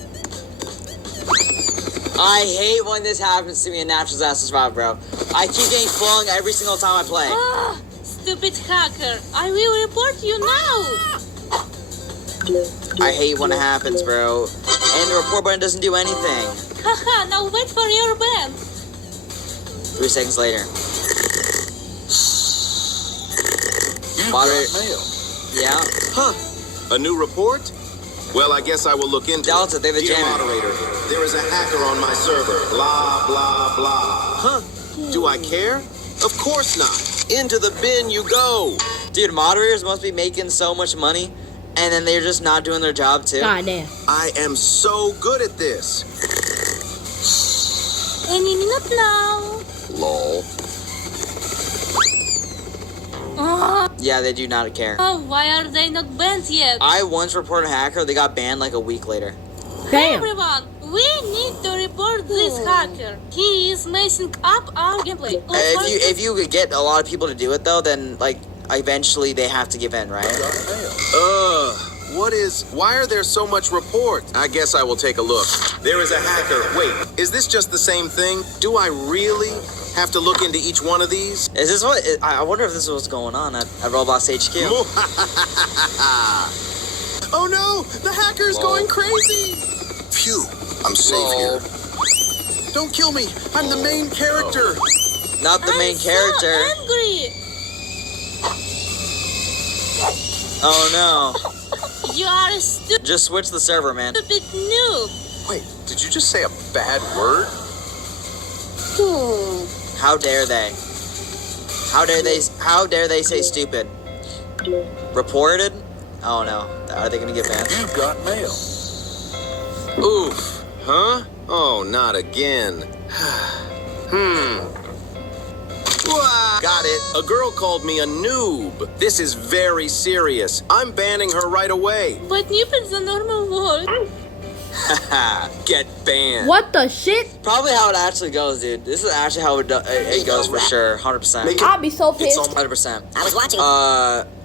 I hate when this happens to me in Natural Disaster Survival, bro. I keep getting flung every single time I play. Ah, stupid hacker. I will report you now. I hate when it happens, bro. And the report button doesn't do anything. Haha, now wait for your ban. 3 seconds later. Moderate. Yeah. Huh. A new report? Well, I guess I will look into Delta, they have a Dear jammer. moderator, there is a hacker on my server. Blah, blah, blah. Huh? Do I care? Of course not. Into the bin you go. Dude, moderators must be making so much money, and then they're just not doing their job, too. God damn. I am so good at this. Any minute now. Lol. Yeah, they do not care. Oh, why are they not banned yet? I once reported a hacker, they got banned like a week later. Damn. Everyone, we need to report this hacker. He is messing up our gameplay. If you could get a lot of people to do it, though, then, like, eventually they have to give in, right? Why are there so much reports? I guess I will take a look. There is a hacker. Wait, is this just the same thing? Do I really have to look into each one of these? Is this what, I wonder if this is what's going on at Roblox HQ. Oh no, the hacker's going crazy. Phew, I'm safe here. Don't kill me, I'm the main character. Not the main character. So angry. Oh no. You are a stupid Just switch the server, man. noob. Wait, did you just say a bad word? How dare they? How dare they say stupid? Reported? Oh no. Are they gonna get banned? You've got mail. Oof. Huh? Oh, not again. Got it. A girl called me a noob. This is very serious. I'm banning her right away. But noob is a normal word. Get banned. What the shit? Probably how it actually goes, dude. This is actually how it goes for sure. 100%. I'll be so pissed. It's 100%. I was watching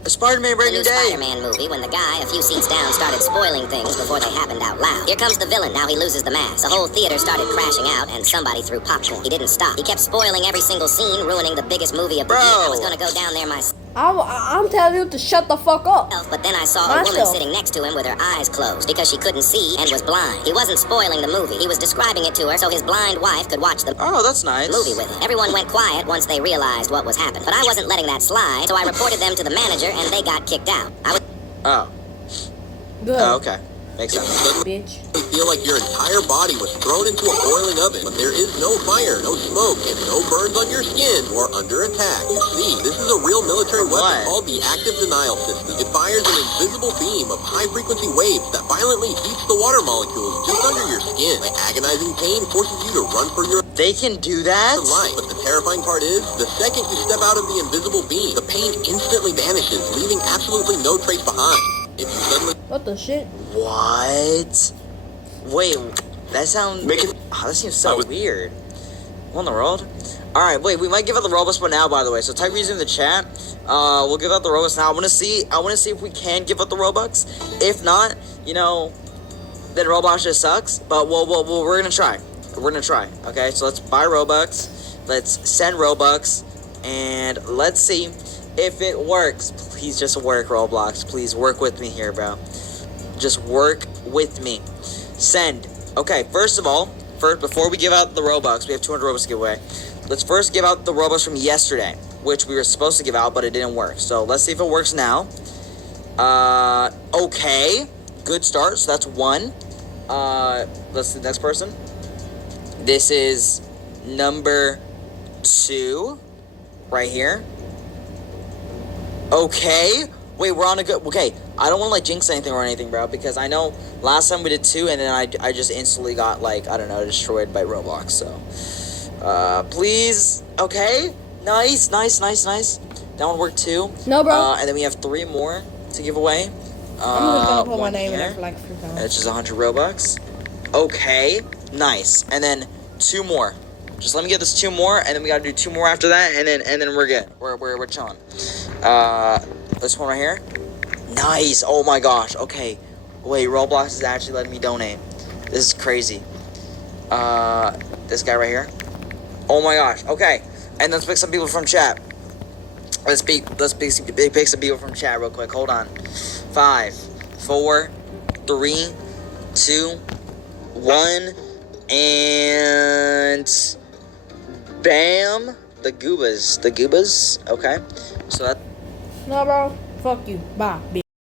Spider-Man Brand New Day. Spider-Man movie when the guy a few seats down started spoiling things before they happened out loud. Here comes the villain, now he loses the mask. The whole theater started crashing out and somebody threw popcorn. He didn't stop. He kept spoiling every single scene, ruining the biggest movie of the year. I was gonna go down there myself. I'm telling you to shut the fuck up. But then I saw a woman sitting next to him with her eyes closed because she couldn't see and was blind. He wasn't spoiling the movie. He was describing it to her so his blind wife could watch the that's nice. movie with him. Everyone went quiet once they realized what was happening. But I wasn't letting that slide, so I reported them to the manager and they got kicked out. Good. Oh, okay. Makes sense. Bitch. You feel like your entire body was thrown into a boiling oven, but there is no fire, no smoke, and no burns on your skin or under attack. You see, this is a real military weapon called the active denial system. It fires an invisible beam of high-frequency waves that violently heats the water molecules just under your skin. The agonizing pain forces you to run for your They can do that? life. But the terrifying part is, the second you step out of the invisible beam, the pain instantly vanishes, leaving absolutely no trace behind. If you suddenly... What the shit? What? Wait, that sounds... that seems so weird. What in the world? Alright, wait, we might give out the Robux but now, by the way. So type reason in the chat. We'll give out the Robux now. I want to see if we can give out the Robux. If not, you know, then Roblox just sucks. But we're gonna try. We're gonna try. Okay, so let's buy Robux. Let's send Robux. And let's see if it works. Please just work, Roblox. Please work with me here, bro. Just work with me. Send. Okay, first of all, before we give out the Robux, we have 200 Robux to give away. Let's first give out the Robux from yesterday, which we were supposed to give out, but it didn't work. So let's see if it works now. Okay. Good start. So that's 1. Let's see the next person. This is number 2, right here. Okay. Wait, we're on a good... Okay, I don't want to, like, jinx anything or anything, bro, because I know last time we did 2, and then I just instantly got, like, I don't know, destroyed by Roblox, so... please. Okay. Nice. That one worked, too. No, bro. And then we have 3 more to give away. I'm just gonna put my name in there for, like, 3 times. It's just 100 Robux. Okay. Nice. And then 2 more. Just let me get this 2 more, and then we gotta do 2 more after that, and then we're good. We're chilling. This one right here. Nice. Oh my gosh. Okay. Wait, Roblox is actually letting me donate. This is crazy. This guy right here. Oh my gosh. Okay. And let's pick some people from chat. Let's pick some people from chat real quick. Hold on. 5, 4, 3, 2, 1, and bam. The goobas. Okay. So that. No, bro. Fuck you. Bye.